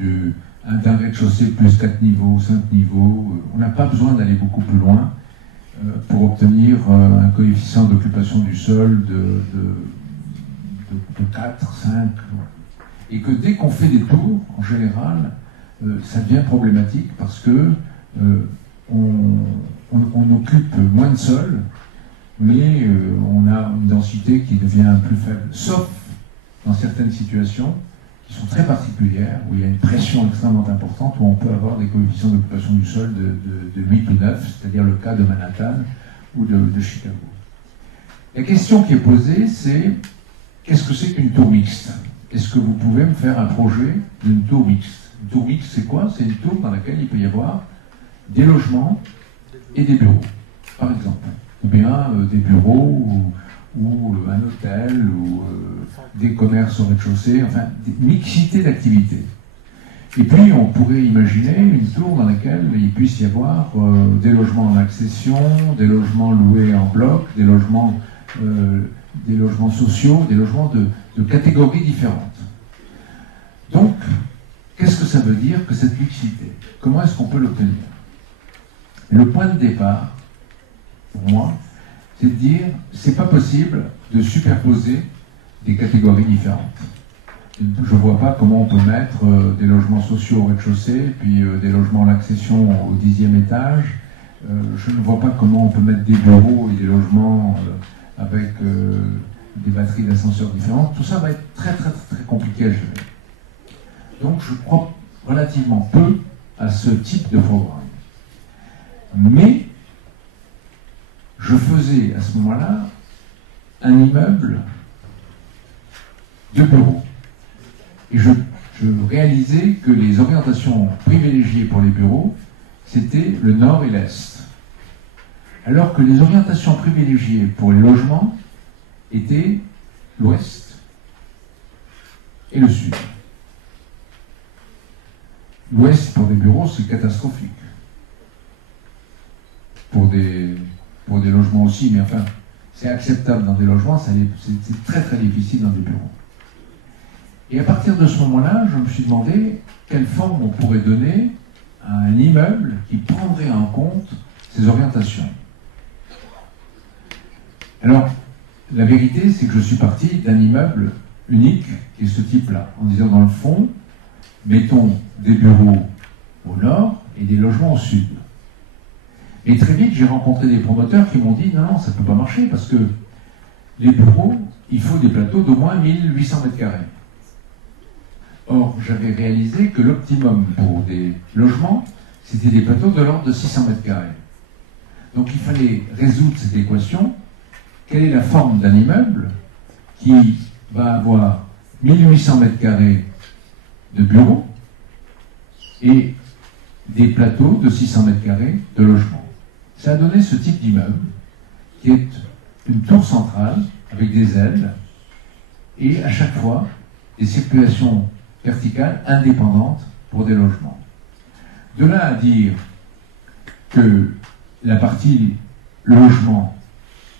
d'un rez-de-chaussée plus 4 niveaux, 5 niveaux. On n'a pas besoin d'aller beaucoup plus loin pour obtenir un coefficient d'occupation du sol de 4, 5. Et que dès qu'on fait des tours, en général, ça devient problématique parce que on occupe moins de sol, mais on a une densité qui devient plus faible, sauf dans certaines situations qui sont très particulières, où il y a une pression extrêmement importante, où on peut avoir des coefficients d'occupation du sol de 8 ou 9, c'est-à-dire le cas de Manhattan ou de Chicago. La question qui est posée, c'est qu'est-ce que c'est qu'une tour mixte? Est-ce que vous pouvez me faire un projet d'une tour mixte? Une tour mixte, c'est quoi? C'est une tour dans laquelle il peut y avoir des logements et des bureaux, par exemple. Ou bien des bureaux ou un hôtel ou des commerces au rez-de-chaussée, enfin, des mixités d'activités. Et puis, on pourrait imaginer une tour dans laquelle il puisse y avoir des logements en accession, des logements loués en bloc, des logements sociaux, des logements de catégories différentes. Donc, qu'est-ce que ça veut dire que cette mixité? Comment est-ce qu'on peut l'obtenir? Le point de départ, pour moi, c'est de dire c'est pas possible de superposer des catégories différentes. Je ne vois pas comment on peut mettre des logements sociaux au rez-de-chaussée, puis des logements en accession au 10e étage. Je ne vois pas comment on peut mettre des bureaux et des logements avec des batteries d'ascenseurs différentes. Tout ça va être très très très compliqué à gérer. Donc je crois relativement peu à ce type de programme. Mais je faisais à ce moment-là un immeuble de bureaux. Et je réalisais que les orientations privilégiées pour les bureaux, c'était le nord et l'est. Alors que les orientations privilégiées pour les logements étaient l'ouest et le sud. L'ouest pour des bureaux, c'est catastrophique. Pour des logements aussi, mais enfin, c'est acceptable dans des logements, c'est très très difficile dans des bureaux. Et à partir de ce moment-là, je me suis demandé quelle forme on pourrait donner à un immeuble qui prendrait en compte ces orientations. Alors, la vérité, c'est que je suis parti d'un immeuble unique, qui est ce type-là, en disant dans le fond, mettons des bureaux au nord et des logements au sud. Et très vite, j'ai rencontré des promoteurs qui m'ont dit non, ça ne peut pas marcher parce que les bureaux, il faut des plateaux d'au moins 1800 m². Or, j'avais réalisé que l'optimum pour des logements, C'était des plateaux de l'ordre de 600 mètres carrés. Donc il fallait résoudre cette équation. Quelle est la forme d'un immeuble qui va avoir 1800 mètres carrés de bureaux et des plateaux de 600 mètres carrés de logement. Ça a donné ce type d'immeuble qui est une tour centrale avec des ailes et à chaque fois des circulations verticales indépendantes pour des logements. De là à dire que la partie logement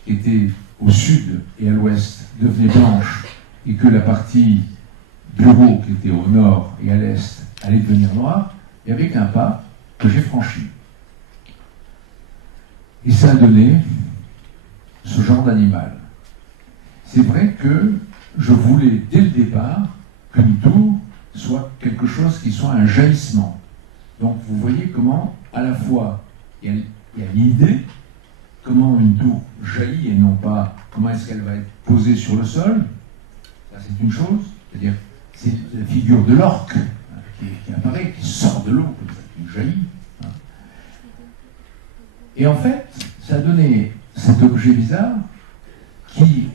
qui était au sud et à l'ouest devenait blanche et que la partie bureau qui était au nord et à l'est allait devenir noire, il n'y avait qu'un pas que j'ai franchi. Et ça a donné ce genre d'animal. C'est vrai que je voulais dès le départ qu'une tour soit quelque chose qui soit un jaillissement. Donc vous voyez comment à la fois il y a l'idée, comment une tour jaillit et non pas comment est-ce qu'elle va être posée sur le sol. Ça c'est une chose, c'est-à-dire c'est la figure de l'orque qui apparaît, qui sort de l'eau, comme ça, qui jaillit. Et en fait, ça a donné cet objet bizarre qui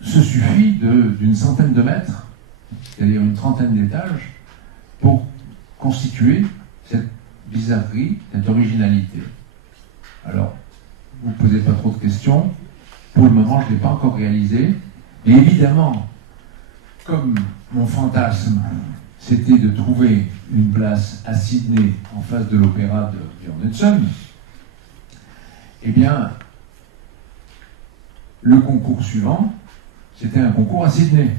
se suffit d'une centaine de mètres, c'est-à-dire une trentaine d'étages, pour constituer cette bizarrerie, cette originalité. Alors, vous ne posez pas trop de questions. Pour le moment, je ne l'ai pas encore réalisé. Mais évidemment, comme mon fantasme, c'était de trouver une place à Sydney, en face de l'opéra de Björn Hudson, eh bien, le concours suivant, c'était un concours à Sydney.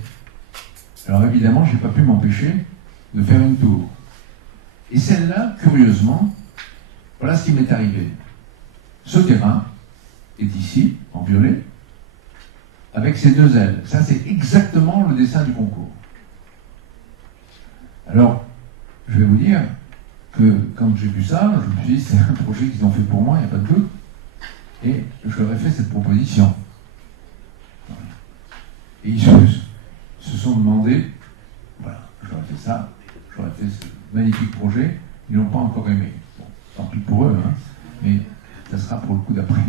Alors évidemment, je n'ai pas pu m'empêcher de faire une tour. Et celle-là, curieusement, voilà ce qui m'est arrivé. Ce terrain est ici, en violet, avec ses deux ailes. Ça, c'est exactement le dessin du concours. Alors, je vais vous dire que quand j'ai vu ça, je me suis dit, c'est un projet qu'ils ont fait pour moi, il n'y a pas de doute. Et je leur ai fait cette proposition. Et ils se sont demandé, voilà, je leur ai fait ça, je leur ai fait ce magnifique projet, ils n'ont pas encore aimé. Bon, tant pis pour eux, hein, mais ça sera pour le coup d'après.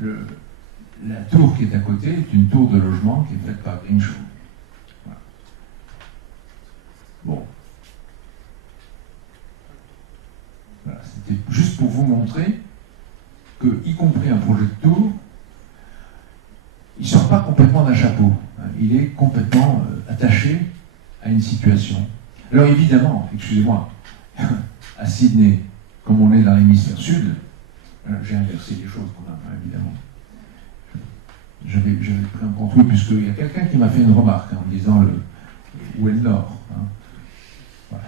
La tour qui est à côté est une tour de logement qui est faite par Green Shoe. Voilà. Bon. Voilà, c'était juste pour vous montrer que, y compris un projet de tour, il ne sort pas complètement d'un chapeau. Il est complètement attaché à une situation. Alors évidemment, excusez-moi, à Sydney, comme on est dans l'hémisphère sud, j'ai inversé les choses quand même, évidemment. J'avais pris un contrôle, puisqu'il y a quelqu'un qui m'a fait une remarque en me disant où est le nord. Voilà.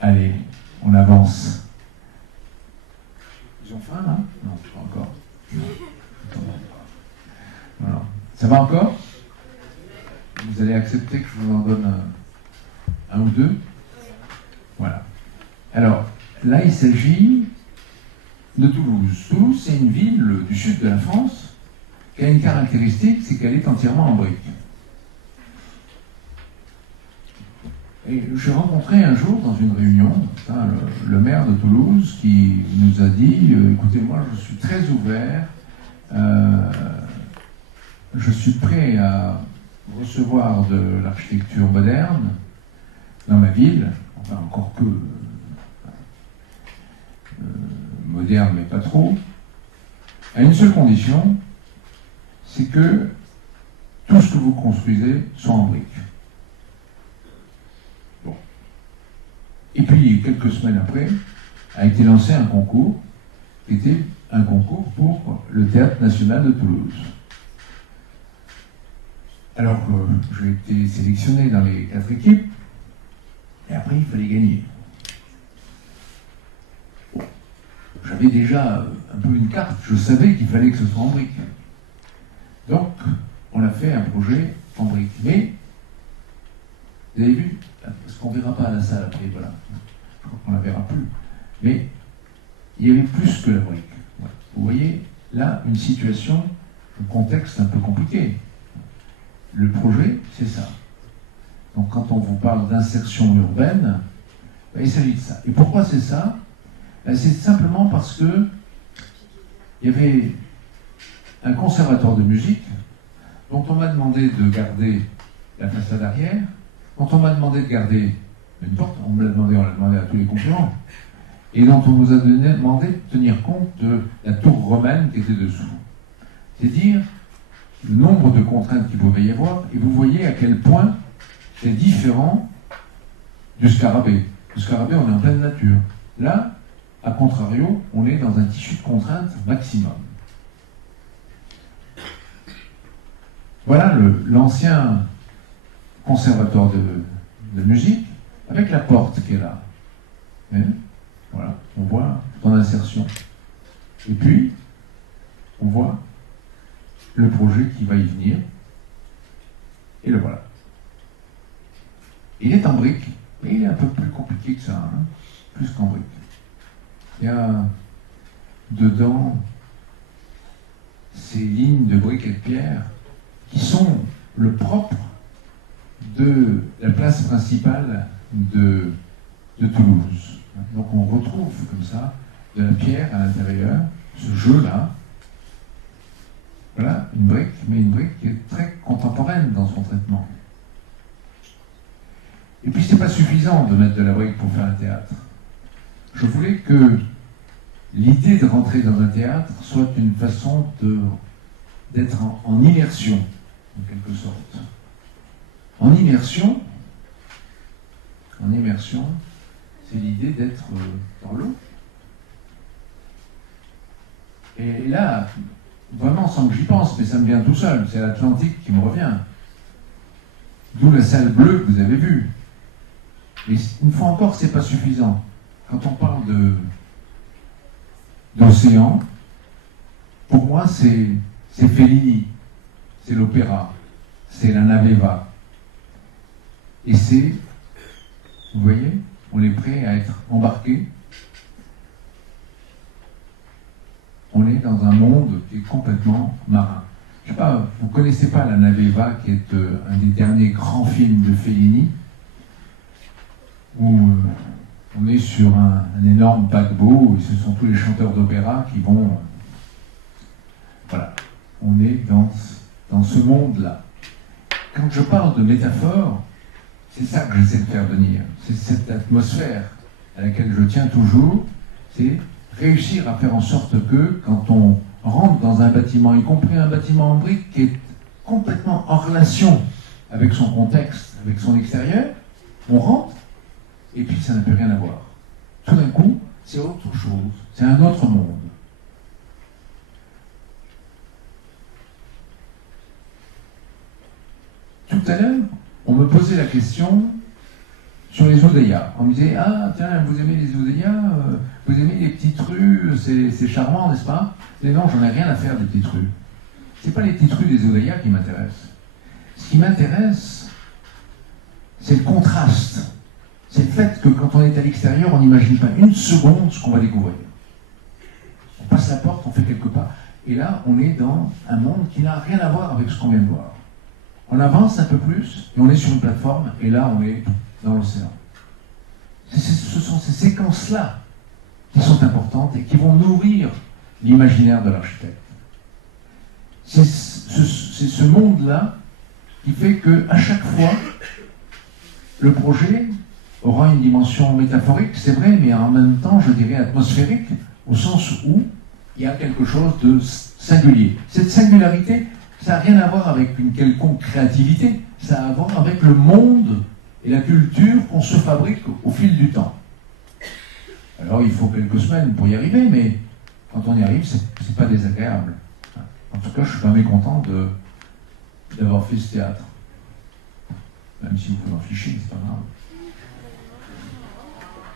Allez, on avance. Ils ont faim, là? Non, pas encore. Voilà. Ça va encore? Vous allez accepter que je vous en donne un ou deux? Voilà. Alors, là, il s'agit de Toulouse. Toulouse, c'est une ville du sud de la France qui a une caractéristique, c'est qu'elle est entièrement en briques. Et j'ai rencontré un jour dans une réunion le maire de Toulouse qui nous a dit écoutez, moi je suis très ouvert, je suis prêt à recevoir de l'architecture moderne dans ma ville, enfin encore que moderne mais pas trop, à une seule condition, c'est que tout ce que vous construisez soit en briques. Bon. Et puis, quelques semaines après, a été lancé un concours, qui était un concours pour le Théâtre National de Toulouse. Alors, j'ai été sélectionné dans les 4 équipes, et après, il fallait gagner. Bon. J'avais déjà un peu une carte, je savais qu'il fallait que ce soit en briques. Donc, on a fait un projet en briques. Mais, vous avez vu, parce qu'on ne verra pas à la salle après, voilà. Je crois qu'on ne la verra plus. Mais, il y avait plus que la brique. Voilà. Vous voyez, là, une situation, un contexte un peu compliqué. Le projet, c'est ça. Donc quand on vous parle d'insertion urbaine, ben, il s'agit de ça. Et pourquoi c'est ça? Ben, c'est simplement parce que il y avait un conservatoire de musique dont on m'a demandé de garder la façade arrière, dont on m'a demandé de garder une porte, on l'a demandé à tous les concurrents, et dont on nous a demandé de tenir compte de la tour romaine qui était dessous. C'est dire le nombre de contraintes qu'il pouvait y avoir, et vous voyez à quel point c'est différent du scarabée. Le scarabée, on est en pleine nature. Là, à contrario, on est dans un tissu de contraintes maximum. Voilà l'ancien conservatoire de musique, avec la porte qui est là. Et voilà, on voit ton insertion. Et puis, on voit le projet qui va y venir. Et le voilà. Il est en briques, mais il est un peu plus compliqué que ça, hein, plus qu'en briques. Il y a dedans ces lignes de briques et de pierre qui sont le propre de la place principale de Toulouse. Donc on retrouve comme ça de la pierre à l'intérieur, ce jeu-là. Voilà, une brique, mais une brique qui est très contemporaine dans son traitement. Et puis c'est pas suffisant de mettre de la brique pour faire un théâtre. Je voulais que l'idée de rentrer dans un théâtre soit une façon d'être en immersion, en quelque sorte. En immersion, c'est l'idée d'être dans l'eau. Et là, vraiment sans que j'y pense, mais ça me vient tout seul, c'est l'Atlantique qui me revient. D'où la salle bleue que vous avez vue. Mais une fois encore, c'est pas suffisant. Quand on parle d'océan, pour moi, c'est Fellini, c'est l'opéra, c'est la Naveva. Et c'est, vous voyez, on est prêt à être embarqué. On est dans un monde qui est complètement marin. Je sais pas, vous ne connaissez pas la Naveva, qui est un des derniers grands films de Fellini, où on est sur un énorme paquebot, et ce sont tous les chanteurs d'opéra qui vont... voilà, on est dans ce monde-là. Quand je parle de métaphore, c'est ça que j'essaie de faire venir. C'est cette atmosphère à laquelle je tiens toujours, c'est réussir à faire en sorte que, quand on rentre dans un bâtiment, y compris un bâtiment en briques qui est complètement en relation avec son contexte, avec son extérieur, on rentre, et puis ça n'a plus rien à voir. Tout d'un coup, c'est autre chose, c'est un autre monde. Tout à l'heure, on me posait la question sur les Oudéas. On me disait, ah tiens, vous aimez les Oudéas, vous aimez les petites rues, c'est charmant, n'est-ce pas? Mais non, j'en ai rien à faire des petites rues. C'est pas les petites rues des Oudéas qui m'intéressent. Ce qui m'intéresse, c'est le contraste. C'est le fait que quand on est à l'extérieur, on n'imagine pas une seconde ce qu'on va découvrir. On passe la porte, on fait quelques pas, et là, on est dans un monde qui n'a rien à voir avec ce qu'on vient de voir. On avance un peu plus, et on est sur une plateforme, et là, on est dans l'océan. Ce sont ces séquences-là qui sont importantes et qui vont nourrir l'imaginaire de l'architecte. C'est ce monde-là qui fait qu'à chaque fois, le projet aura une dimension métaphorique, c'est vrai, mais en même temps, je dirais atmosphérique, au sens où il y a quelque chose de singulier. Cette singularité, ça n'a rien à voir avec une quelconque créativité, ça a à voir avec le monde et la culture qu'on se fabrique au fil du temps. Alors il faut quelques semaines pour y arriver, mais quand on y arrive, c'est pas désagréable. En tout cas, je suis pas mécontent d'avoir fait ce théâtre. Même si vous pouvez m'en ficher, c'est pas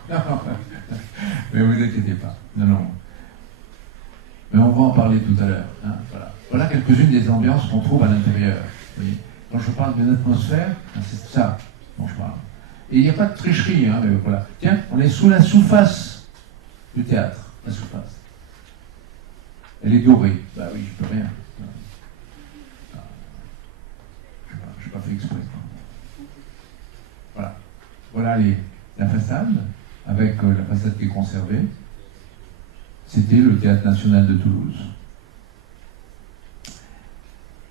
grave. Mais vous inquiétez pas. Non, non. Mais on va en parler tout à l'heure. Hein, voilà. Voilà quelques-unes des ambiances qu'on trouve à l'intérieur. Quand je parle d'une atmosphère, c'est ça dont je parle. Et il n'y a pas de tricherie. Hein, mais voilà. Tiens, on est sous la sous-face du théâtre. La sous-face. Elle est dorée. Bah oui, je peux rien. Je n'ai pas fait exprès. voilà la façade, avec la façade qui est conservée. C'était le Théâtre National de Toulouse.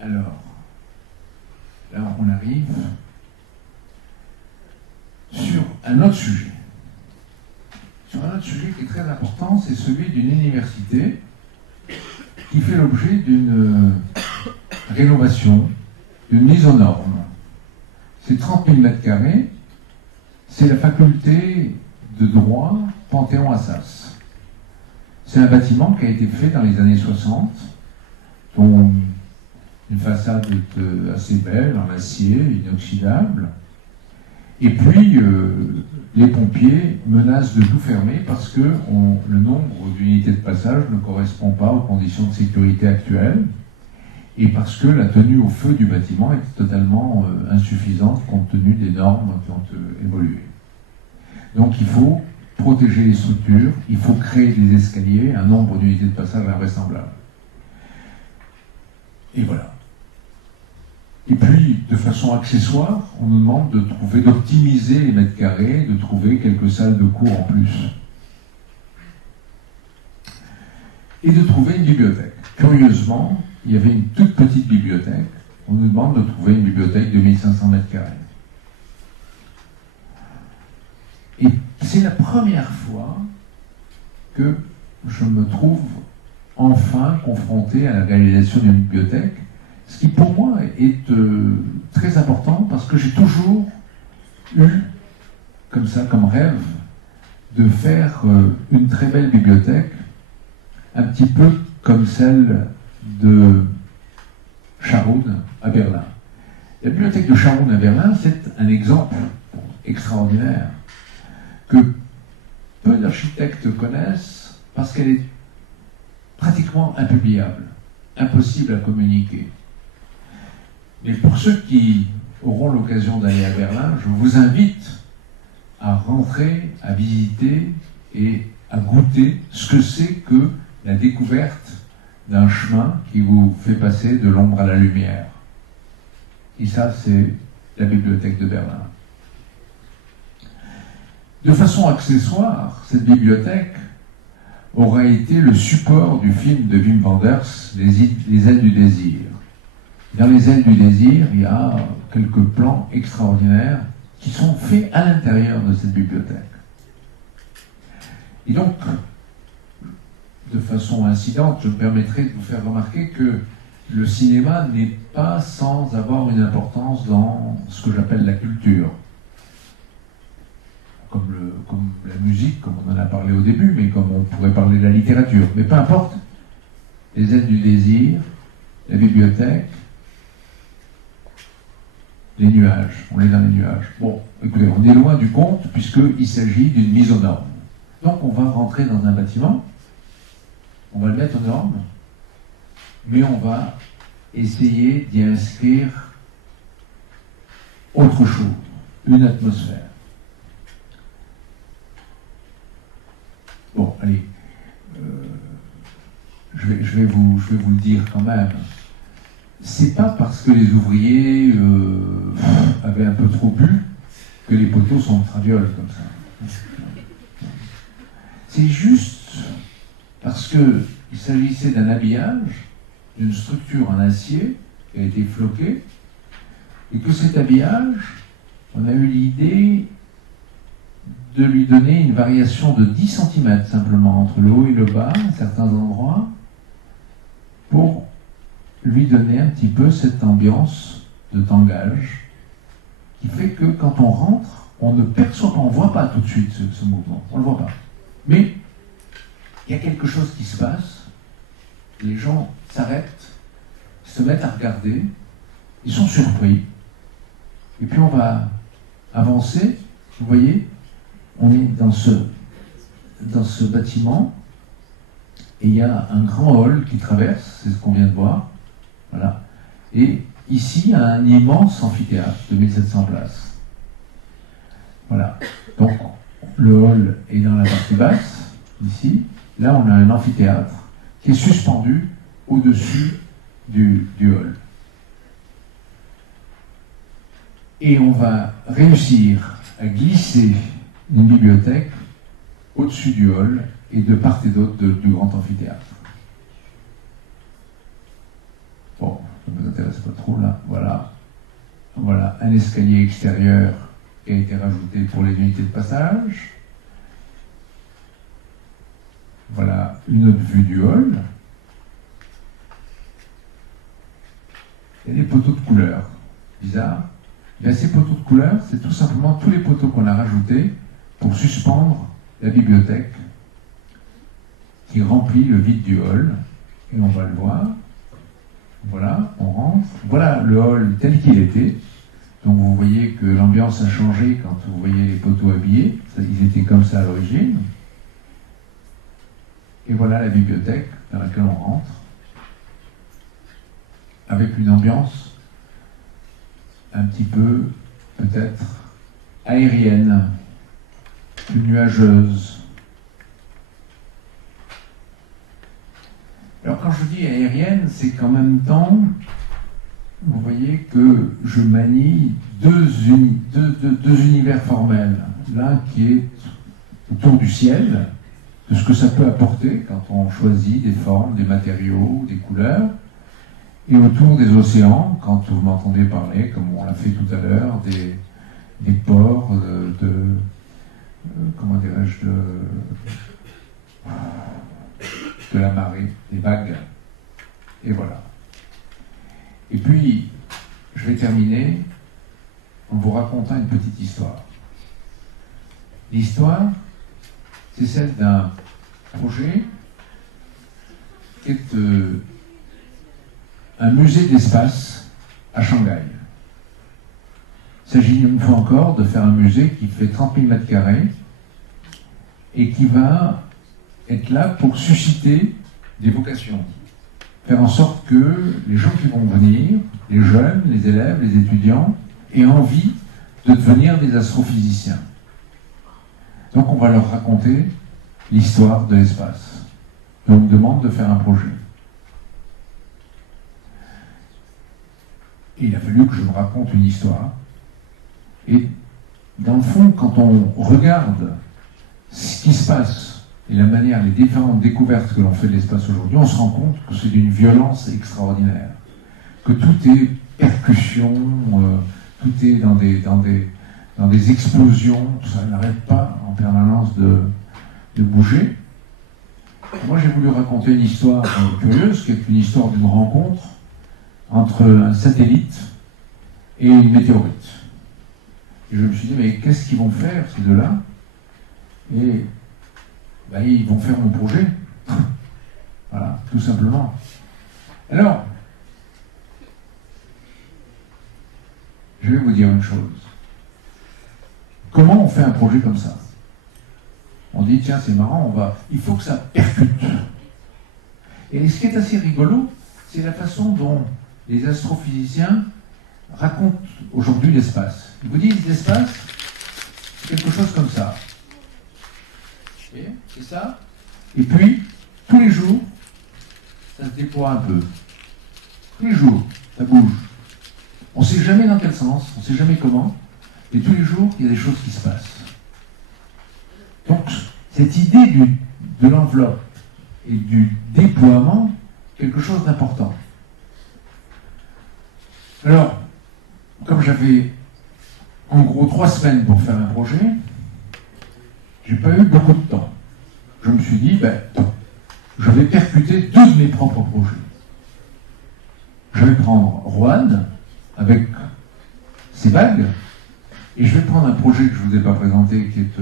Alors, là on arrive sur un autre sujet. Sur un autre sujet qui est très important, c'est celui d'une université qui fait l'objet d'une rénovation, d'une mise aux normes. C'est 30 000 mètres carrés, c'est la faculté de droit Panthéon-Assas. C'est un bâtiment qui a été fait dans les années 60, dont une façade est assez belle, en acier, inoxydable. Et puis, les pompiers menacent de tout fermer parce que le nombre d'unités de passage ne correspond pas aux conditions de sécurité actuelles et parce que la tenue au feu du bâtiment est totalement insuffisante compte tenu des normes qui ont évolué. Donc il faut protéger les structures, il faut créer des escaliers, un nombre d'unités de passage invraisemblable. Et voilà. Et puis, de façon accessoire, on nous demande d'optimiser les mètres carrés, de trouver quelques salles de cours en plus. Et de trouver une bibliothèque. Curieusement, il y avait une toute petite bibliothèque. On nous demande de trouver une bibliothèque de 1500 mètres carrés. Et c'est la première fois que je me trouve enfin confronté à la réalisation d'une bibliothèque. Ce qui pour moi est très important parce que j'ai toujours eu, comme ça, comme rêve, de faire une très belle bibliothèque, un petit peu comme celle de Scharoun à Berlin. La bibliothèque de Scharoun à Berlin, c'est un exemple extraordinaire que peu d'architectes connaissent parce qu'elle est pratiquement impubliable, impossible à communiquer. Mais pour ceux qui auront l'occasion d'aller à Berlin, je vous invite à rentrer, à visiter et à goûter ce que c'est que la découverte d'un chemin qui vous fait passer de l'ombre à la lumière. Et ça, c'est la bibliothèque de Berlin. De façon accessoire, cette bibliothèque aura été le support du film de Wim Wenders, Les ailes du désir. Dans Les ailes du désir, il y a quelques plans extraordinaires qui sont faits à l'intérieur de cette bibliothèque. Et donc, de façon incidente, je me permettrai de vous faire remarquer que le cinéma n'est pas sans avoir une importance dans ce que j'appelle la culture. Comme la musique, comme on en a parlé au début, mais comme on pourrait parler de la littérature. Mais peu importe, Les ailes du désir, la bibliothèque, les nuages, on est dans les nuages. Bon, écoutez, on est loin du compte puisqu'il s'agit d'une mise aux normes. Donc on va rentrer dans un bâtiment, on va le mettre aux normes, mais on va essayer d'y inscrire autre chose, une atmosphère. Bon, allez, je vais vous le dire quand même. C'est pas parce que les ouvriers avaient un peu trop bu que les poteaux sont de traviole comme ça. C'est juste parce qu'il s'agissait d'un habillage, d'une structure en acier qui a été floquée, et que cet habillage, on a eu l'idée de lui donner une variation de 10 cm simplement entre le haut et le bas, à certains endroits, pour lui donner un petit peu cette ambiance de tangage qui fait que quand on rentre, on ne perçoit pas, on ne voit pas tout de suite ce mouvement, on ne le voit pas. Mais il y a quelque chose qui se passe, les gens s'arrêtent, se mettent à regarder, ils sont surpris, et puis on va avancer, vous voyez, on est dans ce bâtiment, et il y a un grand hall qui traverse, c'est ce qu'on vient de voir, voilà. Et ici, il y a un immense amphithéâtre de 1700 places. Voilà. Donc, le hall est dans la partie basse, ici. Là, on a un amphithéâtre qui est suspendu au-dessus du hall. Et on va réussir a glissé une bibliothèque au-dessus du hall et de part et d'autre du grand amphithéâtre. Bon, ça ne vous intéresse pas trop là. Voilà. Voilà un escalier extérieur qui a été rajouté pour les unités de passage. Voilà une autre vue du hall. Il y a des poteaux de couleur. Bizarre. Et ces poteaux de couleur, c'est tout simplement tous les poteaux qu'on a rajoutés pour suspendre la bibliothèque qui remplit le vide du hall. Et on va le voir. Voilà, on rentre. Voilà le hall tel qu'il était. Donc vous voyez que l'ambiance a changé quand vous voyez les poteaux habillés. Ils étaient comme ça à l'origine. Et voilà la bibliothèque dans laquelle on rentre. Avec une ambiance un petit peu, peut-être, aérienne, plus nuageuse. Alors quand je dis aérienne, c'est qu'en même temps, vous voyez que je manie deux univers formels. L'un qui est autour du ciel, de ce que ça peut apporter quand on choisit des formes, des matériaux, des couleurs, et autour des océans, quand vous m'entendez parler, comme on l'a fait tout à l'heure, des ports, comment dirais-je, de la marée, des vagues. Et voilà. Et puis, je vais terminer en vous racontant une petite histoire. L'histoire, c'est celle d'un projet qui est un musée d'espace à Shanghai. Il s'agit une fois encore de faire un musée qui fait 30 000 mètres carrés et qui va être là pour susciter des vocations. Faire en sorte que les gens qui vont venir, les jeunes, les élèves, les étudiants, aient envie de devenir des astrophysiciens. Donc on va leur raconter l'histoire de l'espace. Et on me demande de faire un projet. Et il a fallu que je me raconte une histoire. Et dans le fond, quand on regarde ce qui se passe et la manière, les différentes découvertes que l'on fait de l'espace aujourd'hui, on se rend compte que c'est d'une violence extraordinaire. Que tout est percussion, tout est dans des explosions, ça n'arrête pas en permanence de bouger. Moi, j'ai voulu raconter une histoire curieuse, qui est une histoire d'une rencontre entre un satellite et une météorite. Et je me suis dit, mais qu'est-ce qu'ils vont faire, ces deux-là? Et ben, ils vont faire mon projet. Voilà, tout simplement. Alors, je vais vous dire une chose. Comment on fait un projet comme ça? On dit, tiens, c'est marrant, il faut que ça percute. Et ce qui est assez rigolo, c'est la façon dont les astrophysiciens racontent aujourd'hui l'espace. Ils vous disent, l'espace, c'est quelque chose comme ça. C'est ça. Et puis, tous les jours, ça se déploie un peu. Tous les jours, ça bouge. On ne sait jamais dans quel sens, on ne sait jamais comment, mais tous les jours, il y a des choses qui se passent. Donc, cette idée de l'enveloppe et du déploiement, quelque chose d'important. Alors, comme j'avais en gros 3 semaines pour faire un projet, j'ai pas eu beaucoup de temps. Je me suis dit, je vais percuter 2 de mes propres projets. Je vais prendre Roanne, avec ses vagues, et je vais prendre un projet que je ne vous ai pas présenté, qui est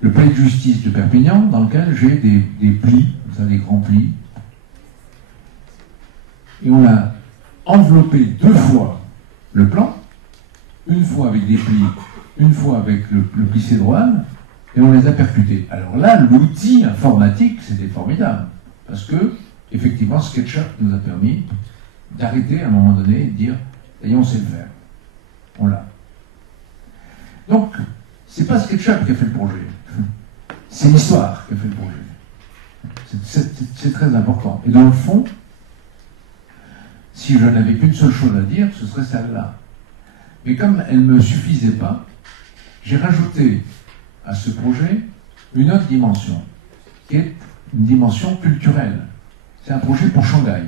le palais de justice de Perpignan, dans lequel j'ai des plis, ça, des grands plis. Et on a enveloppé 2 fois le plan, une fois avec des plis, une fois avec le plissé de Roanne, et on les a percutés. Alors là, l'outil informatique, c'était formidable, parce que, effectivement, SketchUp nous a permis d'arrêter à un moment donné et de dire, ça y est, on sait le faire. On l'a. Donc, c'est pas SketchUp qui a fait le projet, c'est l'histoire qui a fait le projet. C'est très important. Et dans le fond, si je n'avais qu'une seule chose à dire, ce serait celle-là. Mais comme elle ne me suffisait pas, j'ai rajouté à ce projet une autre dimension, qui est une dimension culturelle. C'est un projet pour Shanghai.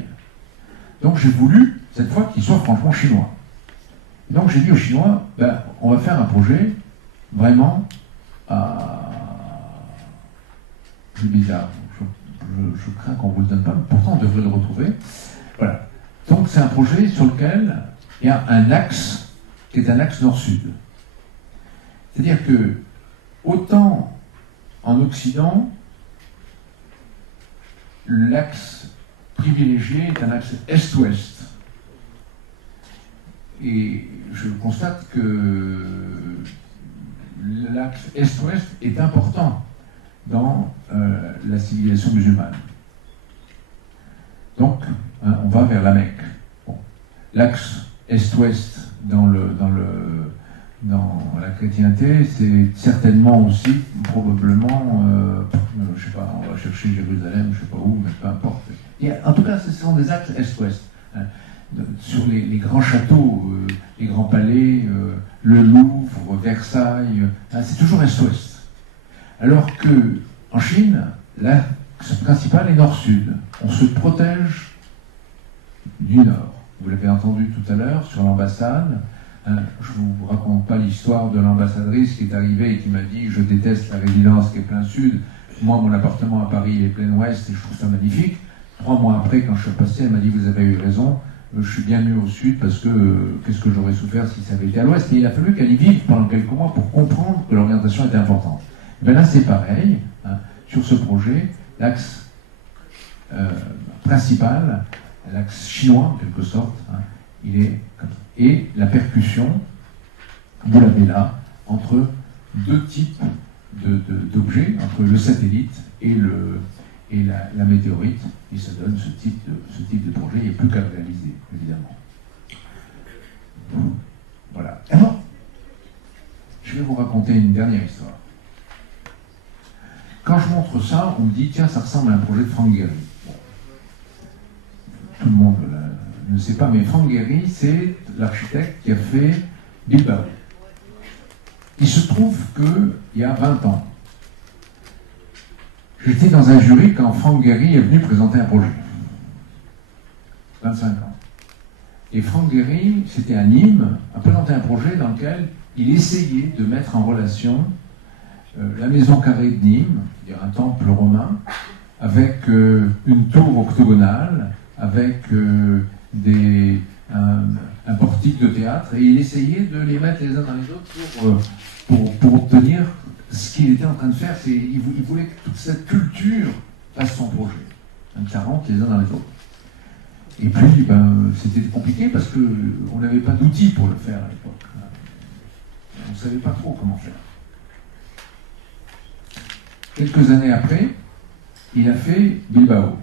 Donc j'ai voulu, cette fois, qu'il soit franchement chinois. Et donc j'ai dit aux Chinois, ben, on va faire un projet vraiment plus bizarre. Je crains qu'on ne vous le donne pas, mais pourtant on devrait le retrouver. Voilà. Donc c'est un projet sur lequel il y a un axe qui est un axe nord-sud. C'est-à-dire que, autant en Occident, l'axe privilégié est un axe est-ouest. Et je constate que l'axe est-ouest est important dans la civilisation musulmane. Donc, hein, on va vers la Mecque. Bon. L'axe est-ouest dans la chrétienté, c'est certainement aussi, probablement, je ne sais pas, on va chercher Jérusalem, je ne sais pas où, mais peu importe. Et en tout cas, ce sont des axes est-ouest. Hein. Sur les grands châteaux, les grands palais, le Louvre, Versailles, hein, c'est toujours est-ouest. Alors qu'en Chine, l'axe principal est nord-sud. On se protège du nord. Vous l'avez entendu tout à l'heure sur l'ambassade. Je ne vous raconte pas l'histoire de l'ambassadrice qui est arrivée et qui m'a dit « Je déteste la résidence qui est plein sud. Moi, mon appartement à Paris est plein ouest et je trouve ça magnifique. » 3 mois après, quand je suis passé, elle m'a dit « Vous avez eu raison. Je suis bien mieux au sud parce que qu'est-ce que j'aurais souffert si ça avait été à l'ouest ?» Mais il a fallu qu'elle y vive pendant quelques mois pour comprendre que l'orientation était importante. Ben là, c'est pareil. Hein, sur ce projet, l'axe principal, l'axe chinois en quelque sorte, hein, il est comme ça. Et la percussion, vous l'avez là, entre deux types d'objets, entre le satellite et la météorite, et ça donne ce type de projet. Il n'y a plus qu'à le réaliser, évidemment. Voilà. Alors, je vais vous raconter une dernière histoire. Quand je montre ça, on me dit, tiens, ça ressemble à un projet de Frank Gehry. Bon. Tout le monde ne sait pas, mais Frank Gehry, c'est l'architecte qui a fait Bilbao. Il se trouve qu'il y a 20 ans, j'étais dans un jury quand Frank Gehry est venu présenter un projet. 25 ans. Et Frank Gehry, c'était à Nîmes, a présenté un projet dans lequel il essayait de mettre en relation la maison carrée de Nîmes, c'est-à-dire un temple romain, avec une tour octogonale, avec un portique de théâtre, et il essayait de les mettre les uns dans les autres pour obtenir ce qu'il était en train de faire. Il voulait que toute cette culture fasse son projet. Ça rentre les uns dans les autres. Et puis, c'était compliqué parce qu'on n'avait pas d'outils pour le faire à l'époque. On ne savait pas trop comment faire. Quelques années après, il a fait Bilbao,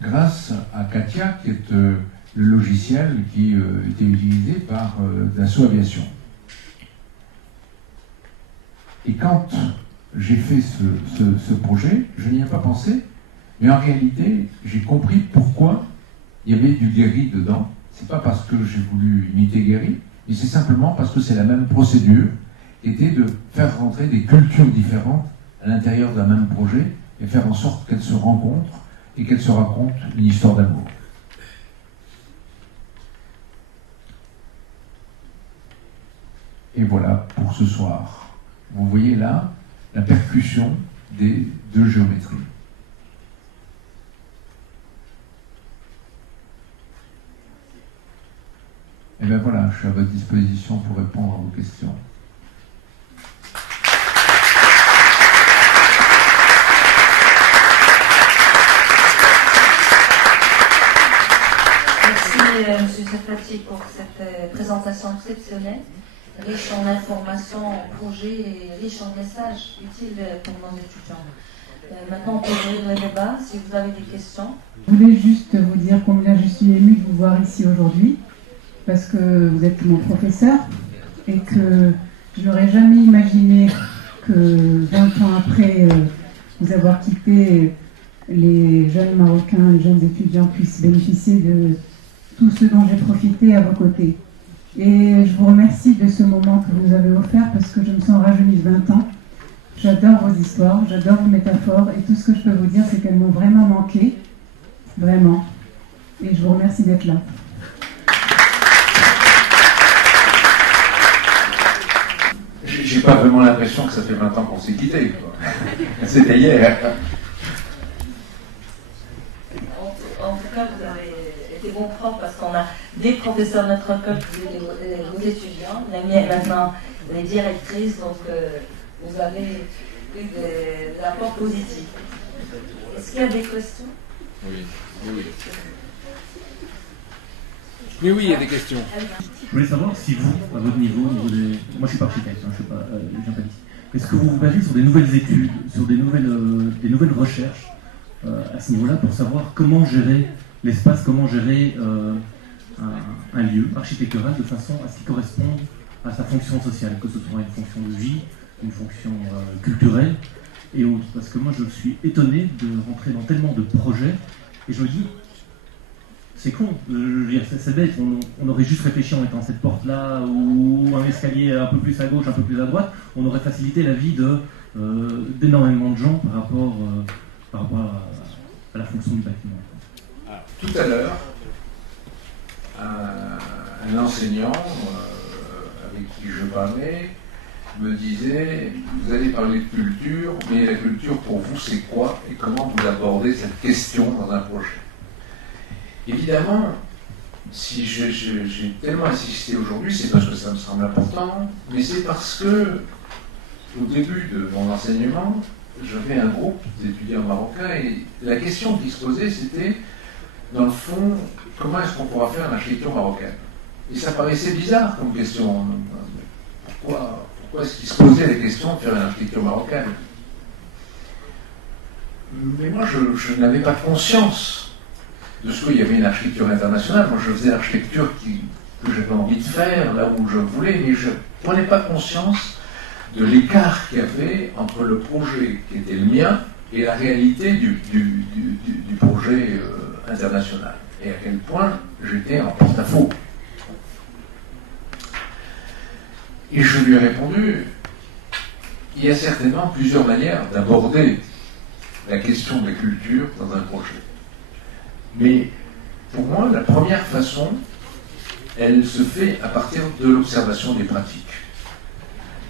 grâce à Katia, qui est le logiciel qui était utilisé par Dassault Aviation. Et quand j'ai fait ce projet, je n'y ai pas pensé, mais en réalité, j'ai compris pourquoi il y avait du Gehry dedans. C'est pas parce que j'ai voulu imiter Gehry, mais c'est simplement parce que c'est la même procédure, qui était de faire rentrer des cultures différentes à l'intérieur d'un même projet et faire en sorte qu'elles se rencontrent et qu'elles se racontent une histoire d'amour. Et voilà pour ce soir. Vous voyez là la percussion des deux géométries. Et bien voilà, je suis à votre disposition pour répondre à vos questions. M. Serfati, pour cette présentation exceptionnelle, riche en informations, en projets et riche en messages utiles pour nos étudiants. Maintenant, on peut ouvrir le débat si vous avez des questions. Je voulais juste vous dire combien je suis émue de vous voir ici aujourd'hui, parce que vous êtes mon professeur et que je n'aurais jamais imaginé que 20 ans après vous avoir quitté, les jeunes Marocains, les jeunes étudiants puissent bénéficier de tout ce dont j'ai profité à vos côtés. Et je vous remercie de ce moment que vous avez offert parce que je me sens rajeunie de 20 ans. J'adore vos histoires, j'adore vos métaphores et tout ce que je peux vous dire, c'est qu'elles m'ont vraiment manqué. Vraiment. Et je vous remercie d'être là. J'ai pas vraiment l'impression que ça fait 20 ans qu'on s'est quittés. C'était hier. En tout cas, vous avez été bon prof parce qu'on a des professeurs de notre école qui étaient vos étudiants. La mienne maintenant, les directrices, donc vous avez eu des apports positifs. Est-ce qu'il y a des questions? Oui. Oui, il y a des questions. Je voulais savoir si vous, à votre niveau, moi je suis pas architecte, je ne suis pas Jean-Baptiste, est-ce que vous vous basez sur des nouvelles études, sur des nouvelles recherches à ce niveau-là pour savoir comment gérer l'espace, comment gérer un lieu architectural de façon à ce qu'il corresponde à sa fonction sociale, que ce soit une fonction de vie, une fonction culturelle et autres. Parce que moi je suis étonné de rentrer dans tellement de projets et je me dis, c'est con, je veux dire, c'est bête, on aurait juste réfléchi en mettant cette porte-là ou un escalier un peu plus à gauche, un peu plus à droite, on aurait facilité la vie d'énormément de gens par rapport à la fonction du bâtiment. Tout à l'heure, un enseignant avec qui je parlais me disait, vous allez parler de culture, mais la culture pour vous c'est quoi et comment vous abordez cette question dans un projet? Évidemment, si j'ai tellement insisté aujourd'hui, c'est parce que ça me semble important, mais c'est parce que, au début de mon enseignement, j'avais un groupe d'étudiants marocains et la question qui se posait, c'était, dans le fond, comment est-ce qu'on pourra faire une architecture marocaine? Et ça paraissait bizarre comme question. Pourquoi est-ce qu'ils se posaient la question de faire une architecture marocaine? Mais moi, je n'avais pas conscience de ce qu'il y avait une architecture internationale. Moi, je faisais l'architecture que j'avais envie de faire, là où je voulais, mais je ne prenais pas conscience de l'écart qu'il y avait entre le projet qui était le mien et la réalité du projet international. Et à quel point j'étais en porte-à-faux. Et je lui ai répondu, il y a certainement plusieurs manières d'aborder la question de la culture dans un projet. Mais pour moi, la première façon, elle se fait à partir de l'observation des pratiques.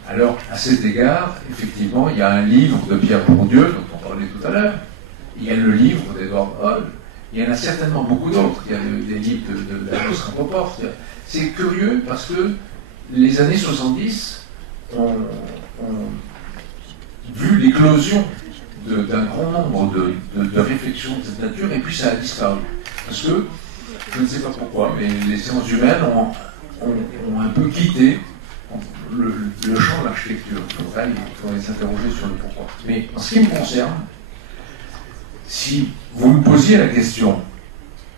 Alors, à cet égard, effectivement, il y a un livre de Pierre Bourdieu, dont on parlait tout à l'heure, il y a le livre d'Edward Hall, il y en a certainement beaucoup d'autres, il y a des livres d'Amos Rapoport. C'est curieux parce que les années 70 ont vu l'éclosion d'un grand nombre de réflexions de cette nature, et puis ça a disparu. Parce que, je ne sais pas pourquoi, mais les sciences humaines ont un peu quitté le champ de l'architecture. Il faudrait s'interroger sur le pourquoi. Mais en ce qui me concerne, si vous me posiez la question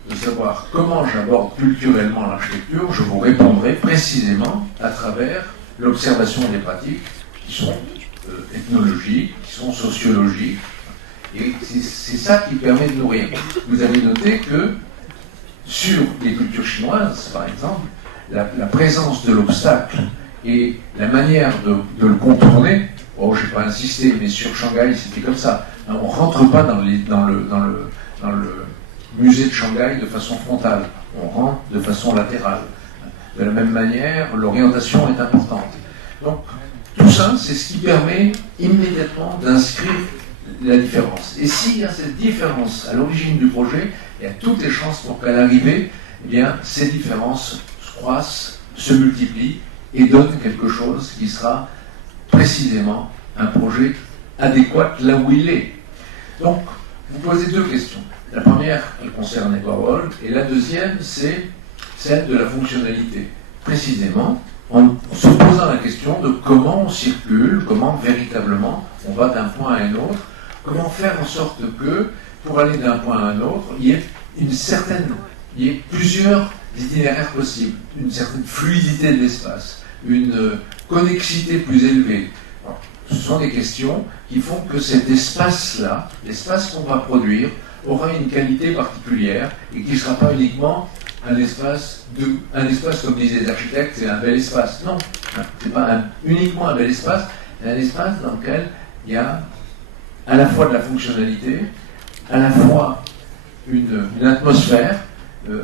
de savoir comment j'aborde culturellement l'architecture, je vous répondrai précisément à travers l'observation des pratiques qui sont ethnologiques, qui sont sociologiques, et c'est ça qui permet de nourrir. Vous avez noté que sur les cultures chinoises, par exemple, la présence de l'obstacle et la manière de le contourner, je n'ai pas insisté, mais sur Shanghai c'était comme ça. On ne rentre pas dans le musée de Shanghai de façon frontale, on rentre de façon latérale. De la même manière, l'orientation est importante. Donc, tout ça, c'est ce qui permet immédiatement d'inscrire la différence. Et s'il y a cette différence à l'origine du projet, il y a toutes les chances pour qu'à l'arrivée, eh bien, ces différences croissent, se multiplient et donnent quelque chose qui sera précisément un projet adéquat là où il est. Donc, vous posez deux questions. La première, elle concerne Edward Hall, et la deuxième, c'est celle de la fonctionnalité. Précisément, en se posant la question de comment on circule, comment véritablement on va d'un point à un autre, comment faire en sorte que, pour aller d'un point à un autre, il y ait plusieurs itinéraires possibles, une certaine fluidité de l'espace, une connexité plus élevée. Ce sont des questions qui font que cet espace-là, l'espace qu'on va produire, aura une qualité particulière et qui ne sera pas uniquement un espace comme disaient les architectes, c'est un bel espace. Non, c'est pas uniquement un bel espace, c'est un espace dans lequel il y a à la fois de la fonctionnalité, à la fois une atmosphère,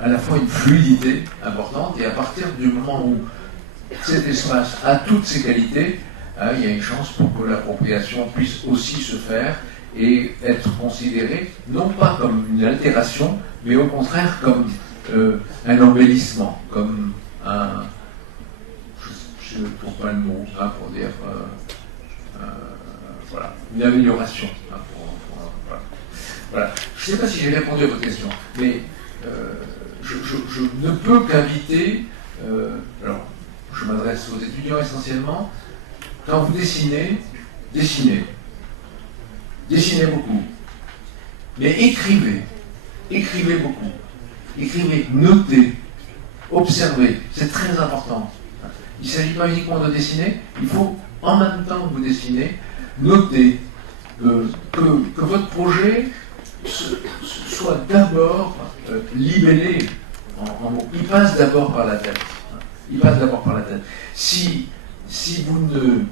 à la fois une fluidité importante, et à partir du moment où cet espace a toutes ces qualités, il y a une chance pour que l'appropriation puisse aussi se faire et être considérée non pas comme une altération, mais au contraire comme un embellissement, comme un... je ne trouve pas le mot pour dire... voilà, une amélioration. Voilà. Je ne sais pas si j'ai répondu à votre question, mais je ne peux qu'inviter... alors, je m'adresse aux étudiants essentiellement. Quand vous dessinez, dessinez. Dessinez beaucoup. Mais écrivez. Écrivez beaucoup. Écrivez, notez, observez. C'est très important. Il ne s'agit pas uniquement de dessiner, il faut, en même temps que vous dessinez, noter que votre projet soit d'abord libellé en mots. Il passe d'abord par la tête. Il passe d'abord par la tête. Si vous ne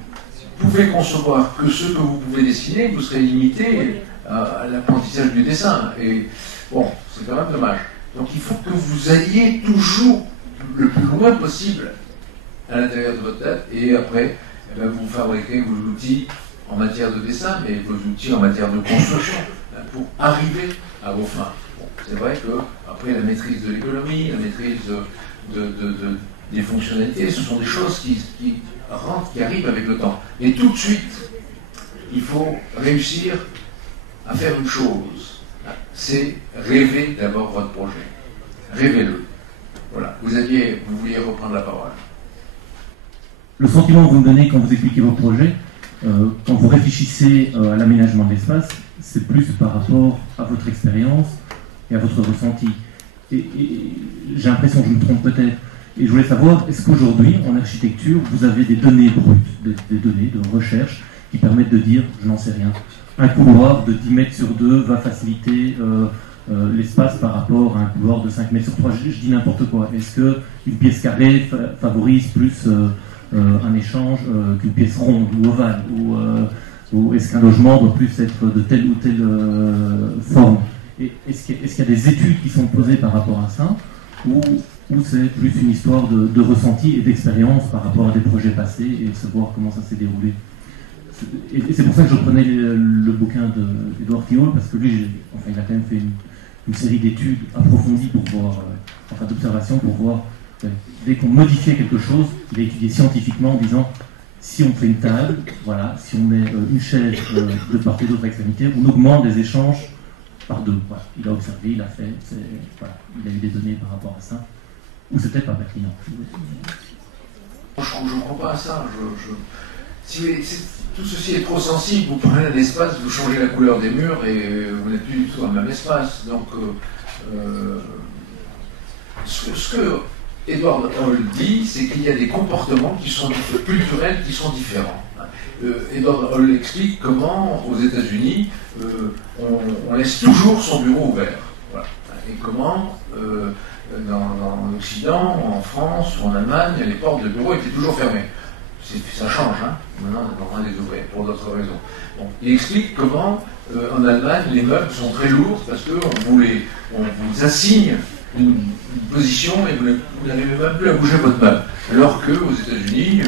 pouvez concevoir que ce que vous pouvez dessiner, vous serez limité à l'apprentissage du dessin. Et bon, c'est quand même dommage. Donc il faut que vous alliez toujours le plus loin possible à l'intérieur de votre tête, et après, vous fabriquez vos outils en matière de dessin, mais vos outils en matière de construction, pour arriver à vos fins. Bon, c'est vrai que après la maîtrise de l'économie, la maîtrise des fonctionnalités, ce sont des choses qui arrivent avec le temps. Mais tout de suite, il faut réussir à faire une chose, c'est rêver d'abord votre projet. Rêvez-le. Voilà. Vous vouliez reprendre la parole. Le sentiment que vous me donnez quand vous expliquez vos projets, quand vous réfléchissez à l'aménagement de l'espace, c'est plus par rapport à votre expérience et à votre ressenti. Et j'ai l'impression que je me trompe peut-être. Et je voulais savoir, est-ce qu'aujourd'hui, en architecture, vous avez des données brutes, des données de recherche qui permettent de dire, je n'en sais rien, un couloir de 10 mètres sur 2 va faciliter l'espace par rapport à un couloir de 5 mètres sur 3. Je dis n'importe quoi. Est-ce qu'une pièce carrée favorise plus un échange qu'une pièce ronde ou ovale, ou est-ce qu'un logement doit plus être de telle ou telle forme? Est-ce qu'il y a des études qui sont posées par rapport à ça, ou c'est plus une histoire de ressenti et d'expérience par rapport à des projets passés et de savoir comment ça s'est déroulé? Et c'est pour ça que je prenais le bouquin d'Edouard Thiol, parce que lui, il a quand même fait une série d'études approfondies pour voir, d'observations pour voir, dès qu'on modifiait quelque chose, il a étudié scientifiquement en disant, si on fait une table, voilà, si on met une chaise de part et d'autre extrémité, on augmente les échanges par 2. Voilà. Il a observé, il a fait, voilà, il a eu des données par rapport à ça, ou c'était pas pertinent. Je ne crois pas à ça. Si tout ceci est trop sensible, vous prenez un espace, vous changez la couleur des murs et vous n'êtes plus du tout dans le même espace. Donc, ce que Edward Hall dit, c'est qu'il y a des comportements qui sont culturels, qui sont différents. Edward Hall explique comment, aux États-Unis, on laisse toujours son bureau ouvert. Voilà. Et comment, dans l'Occident, en France ou en Allemagne, les portes de bureau étaient toujours fermées. Ça change, hein. Maintenant on est en train de les ouvrir pour d'autres raisons. Bon. Il explique comment, en Allemagne, les meubles sont très lourds parce qu'on vous assigne une position et vous n'arrivez même plus à bouger votre meuble. Alors qu'aux États-Unis,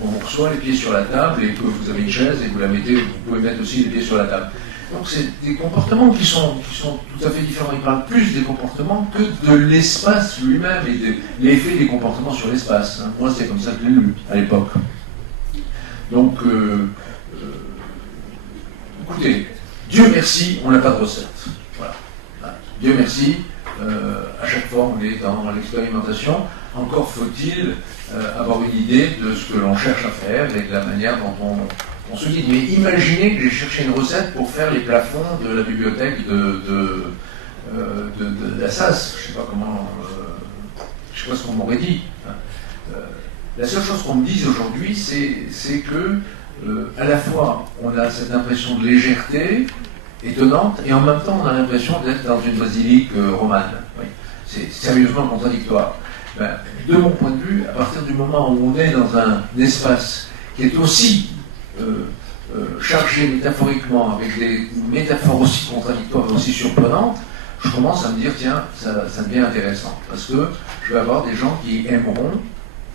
on vous reçoit les pieds sur la table et que vous avez une chaise et vous la mettez, vous pouvez mettre aussi les pieds sur la table. Donc c'est des comportements qui sont tout à fait différents. Il parle plus des comportements que de l'espace lui-même et de l'effet des comportements sur l'espace. Moi, c'est comme ça que je l'ai lu à l'époque. Donc, écoutez, Dieu merci, on n'a pas de recette. Voilà. Dieu merci, à chaque fois on est dans l'expérimentation. Encore faut-il avoir une idée de ce que l'on cherche à faire et de la manière dont on se dit. Mais imaginez que j'ai cherché une recette pour faire les plafonds de la bibliothèque de la SAS. Je ne sais pas comment, je sais pas ce qu'on m'aurait dit. La seule chose qu'on me dise aujourd'hui, c'est que à la fois on a cette impression de légèreté étonnante, et en même temps, on a l'impression d'être dans une basilique romane. Oui. C'est sérieusement contradictoire. Ben, de mon point de vue, à partir du moment où on est dans un espace qui est aussi chargé métaphoriquement, avec des métaphores aussi contradictoires et aussi surprenantes, je commence à me dire, tiens, ça devient intéressant. Parce que je vais avoir des gens qui aimeront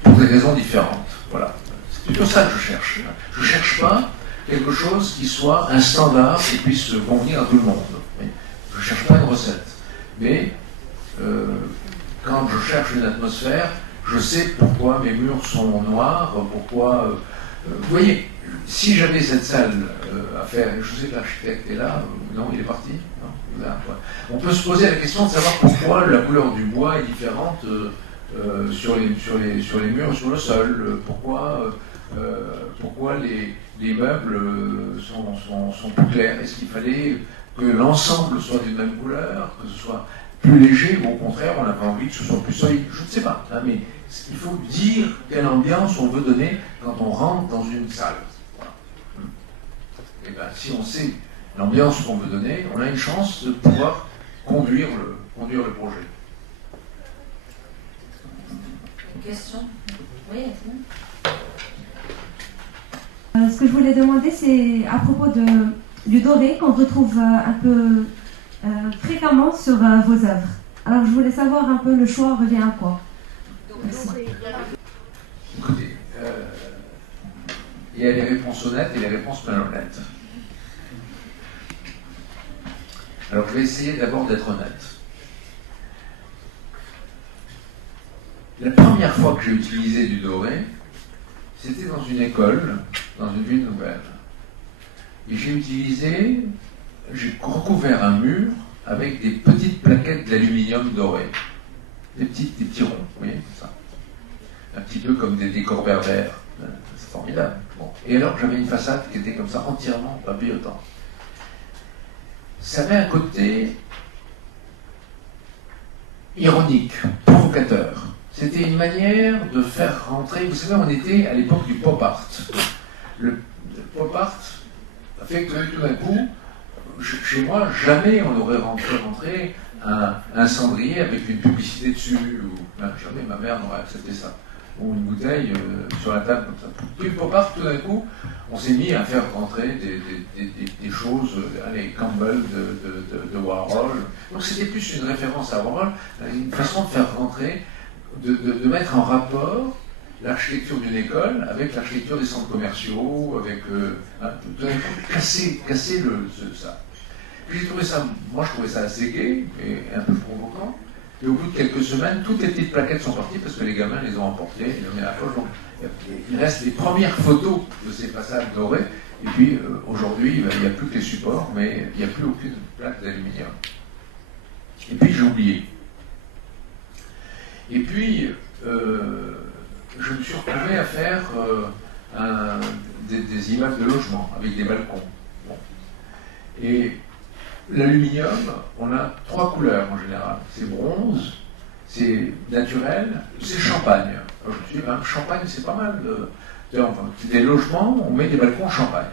pour des raisons différentes. Voilà. C'est plutôt ça que je cherche. Je ne cherche pas quelque chose qui soit un standard et puisse convenir à tout le monde. Je ne cherche pas une recette. Mais quand je cherche une atmosphère, je sais pourquoi mes murs sont noirs, pourquoi... vous voyez, si j'avais cette salle à faire, je sais que l'architecte est là, non, il est parti, non, il est là, ouais. On peut se poser la question de savoir pourquoi la couleur du bois est différente sur les murs et sur le sol, pourquoi les meubles sont plus clairs. Est-ce qu'il fallait que l'ensemble soit d'une même couleur, que ce soit plus léger, ou au contraire, on avait envie que ce soit plus solide? Je ne sais pas, hein, mais il faut dire quelle ambiance on veut donner quand on rentre dans une salle. Voilà. Et bien, si on sait l'ambiance qu'on veut donner, on a une chance de pouvoir conduire le projet. Une question? Oui, ce que je voulais demander, c'est à propos du doré qu'on retrouve un peu fréquemment sur vos œuvres. Alors je voulais savoir un peu, le choix revient à quoi? Écoutez, il y a les réponses honnêtes et les réponses malhonnêtes. Alors je vais essayer d'abord d'être honnête. La première fois que j'ai utilisé du doré, c'était dans une école, dans une ville nouvelle. Et j'ai recouvert un mur avec des petites plaquettes d'aluminium doré. Des petits ronds, vous voyez, comme ça. Un petit peu comme des décors berbères. C'est formidable. Bon. Et alors j'avais une façade qui était comme ça, entièrement papillotante. Ça avait un côté ironique, provocateur. C'était une manière de faire rentrer... Vous savez, on était à l'époque du pop art. Le pop art a fait que tout d'un coup, chez moi, jamais on aurait rentré un cendrier avec une publicité dessus, ou jamais ma mère n'aurait accepté ça, ou une bouteille sur la table comme ça. Puis le pop art, tout d'un coup, on s'est mis à faire rentrer des choses, les Campbell de Warhol. Donc c'était plus une référence à Warhol, une façon de faire rentrer, de mettre en rapport l'architecture d'une école avec l'architecture des centres commerciaux, avec casser ça. Puis j'ai trouvé ça, moi je trouvais ça assez gai et un peu provocant. Et au bout de quelques semaines, toutes les petites plaquettes sont parties parce que les gamins les ont emportées, ils les ont mis à la poche. Donc il reste les premières photos de ces façades dorées. Et puis aujourd'hui, il n'y a plus que les supports, mais il n'y a plus aucune plaque d'aluminium. Et puis j'ai oublié. Et puis, je me suis retrouvé à faire des immeubles de logement avec des balcons. Bon. Et l'aluminium, on a 3 couleurs en général. C'est bronze, c'est naturel, c'est champagne. Alors je me suis dit, champagne, c'est pas mal. C'est des logements, on met des balcons champagne.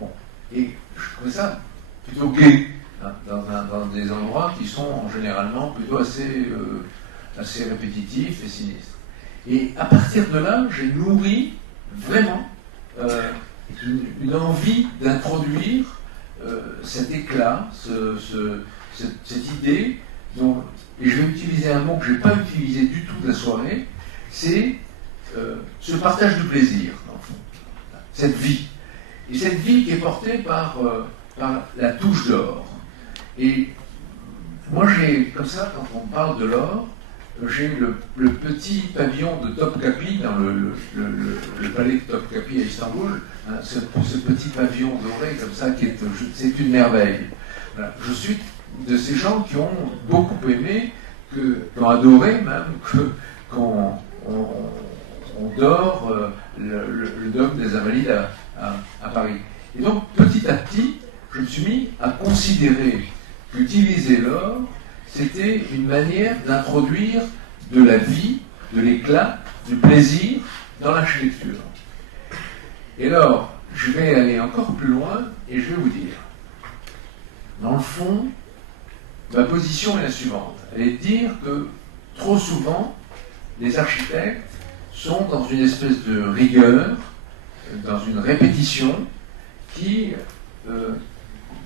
Bon. Et je trouvais ça plutôt gai, hein, dans des endroits qui sont généralement plutôt assez répétitifs et sinistres. Et à partir de là, j'ai nourri vraiment une envie d'introduire cet éclat, cette idée, et je vais utiliser un mot que je n'ai pas utilisé du tout de la soirée, c'est ce partage du plaisir, dans le fond. Cette vie. Et cette vie qui est portée par la touche d'or. Et moi, j'ai, comme ça, quand on parle de l'or, j'ai le petit pavillon de Topkapi dans le palais de Topkapi à Istanbul, hein, ce petit pavillon doré comme ça, c'est une merveille. Voilà. Je suis de ces gens qui ont beaucoup aimé, qui ont adoré même qu'on dort le dôme des Invalides à Paris. Et donc petit à petit, je me suis mis à considérer qu'utiliser l'or, c'était une manière d'introduire de la vie, de l'éclat, du plaisir dans l'architecture. Et alors, je vais aller encore plus loin et je vais vous dire, Dans le fond, ma position est la suivante. Elle est de dire que trop souvent, les architectes sont dans une espèce de rigueur, dans une répétition qui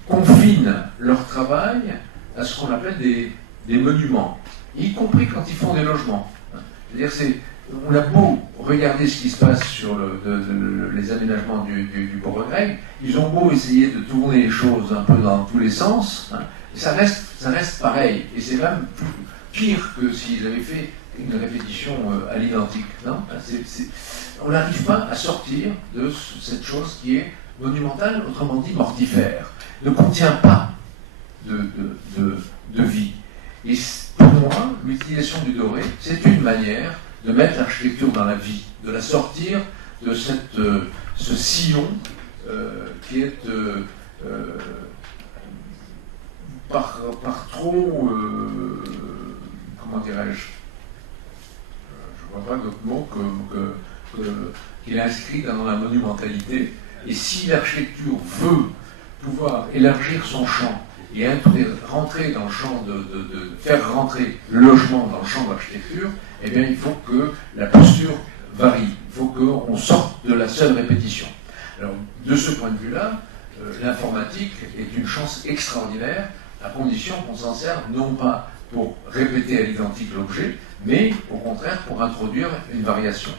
confine leur travail à ce qu'on appelle des monuments, y compris quand ils font des logements. C'est-à-dire, on a beau regarder ce qui se passe sur les aménagements du Beauregreg, ils ont beau essayer de tourner les choses un peu dans tous les sens, ça reste pareil. Et c'est même pire que s'ils avaient fait une répétition à l'identique. On n'arrive pas à sortir de cette chose qui est monumentale, autrement dit mortifère, ne contient pas de vie. Et pour moi, l'utilisation du doré, c'est une manière de mettre l'architecture dans la vie, de la sortir de ce sillon qui est par trop, comment dirais-je, je ne vois pas d'autre mot qu'il est inscrit dans la monumentalité. Et si l'architecture veut pouvoir élargir son champ et rentrer dans le champ faire rentrer le logement dans le champ de l'architecture, eh bien il faut que la posture varie, il faut qu'on sorte de la seule répétition. Alors, de ce point de vue-là, l'informatique est une chance extraordinaire, à condition qu'on s'en serve non pas pour répéter à l'identique l'objet, mais au contraire pour introduire une variation.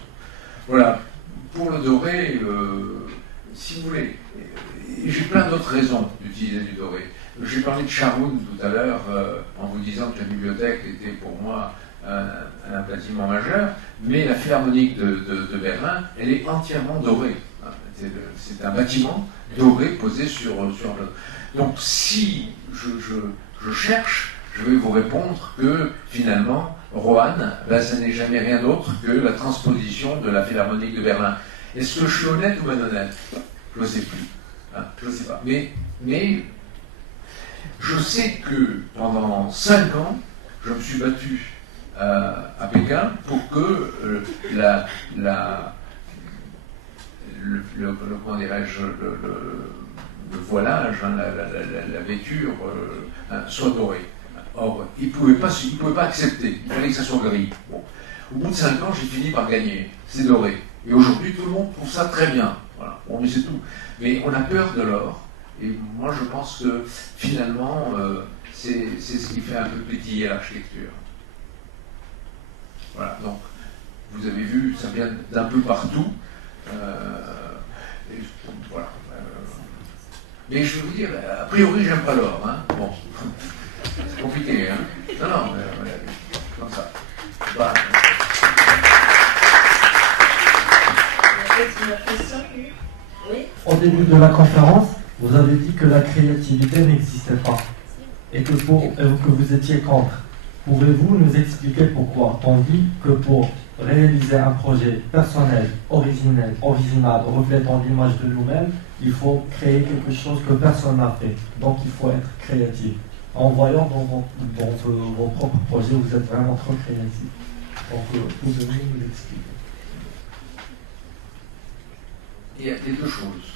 Voilà, pour le doré, si vous voulez, j'ai plein d'autres raisons d'utiliser du doré. J'ai parlé de Charoun tout à l'heure en vous disant que la bibliothèque était pour moi un bâtiment majeur, mais la Philharmonique de Berlin, elle est entièrement dorée. C'est un bâtiment doré posé sur un plateau. Donc si je cherche, je vais vous répondre que finalement, Roanne, ça n'est jamais rien d'autre que la transposition de la Philharmonique de Berlin. Est-ce que je suis honnête ou malhonnête? Je ne sais plus. Je ne sais pas. Mais je sais que pendant 5 ans, je me suis battu à Pékin pour que comment dirais-je, le voilage, la vêture soit dorée. Or, ils ne pouvaient pas accepter, il fallait que ça soit gris. Bon. Au bout de 5 ans, j'ai fini par gagner, c'est doré. Et aujourd'hui, tout le monde trouve ça très bien. Voilà. Bon, mais c'est tout. Mais on a peur de l'or, et moi je pense que finalement, c'est ce qui fait un peu pétiller l'architecture. Voilà, donc, vous avez vu, ça vient d'un peu partout. Voilà. Mais je veux vous dire, a priori, j'aime pas l'or. Hein. Bon, c'est compliqué. Hein. Non, mais comme ça. Bah. Oui. Au début de la conférence, vous avez dit que la créativité n'existait pas et que vous étiez contre. Pouvez-vous nous expliquer pourquoi? On dit que pour réaliser un projet personnel, original, reflétant l'image de nous-mêmes, il faut créer quelque chose que personne n'a fait. Donc il faut être créatif. En voyant dans vos propres projets, vous êtes vraiment trop créatif. Donc pouvez-vous nous expliquer? Il y a deux choses.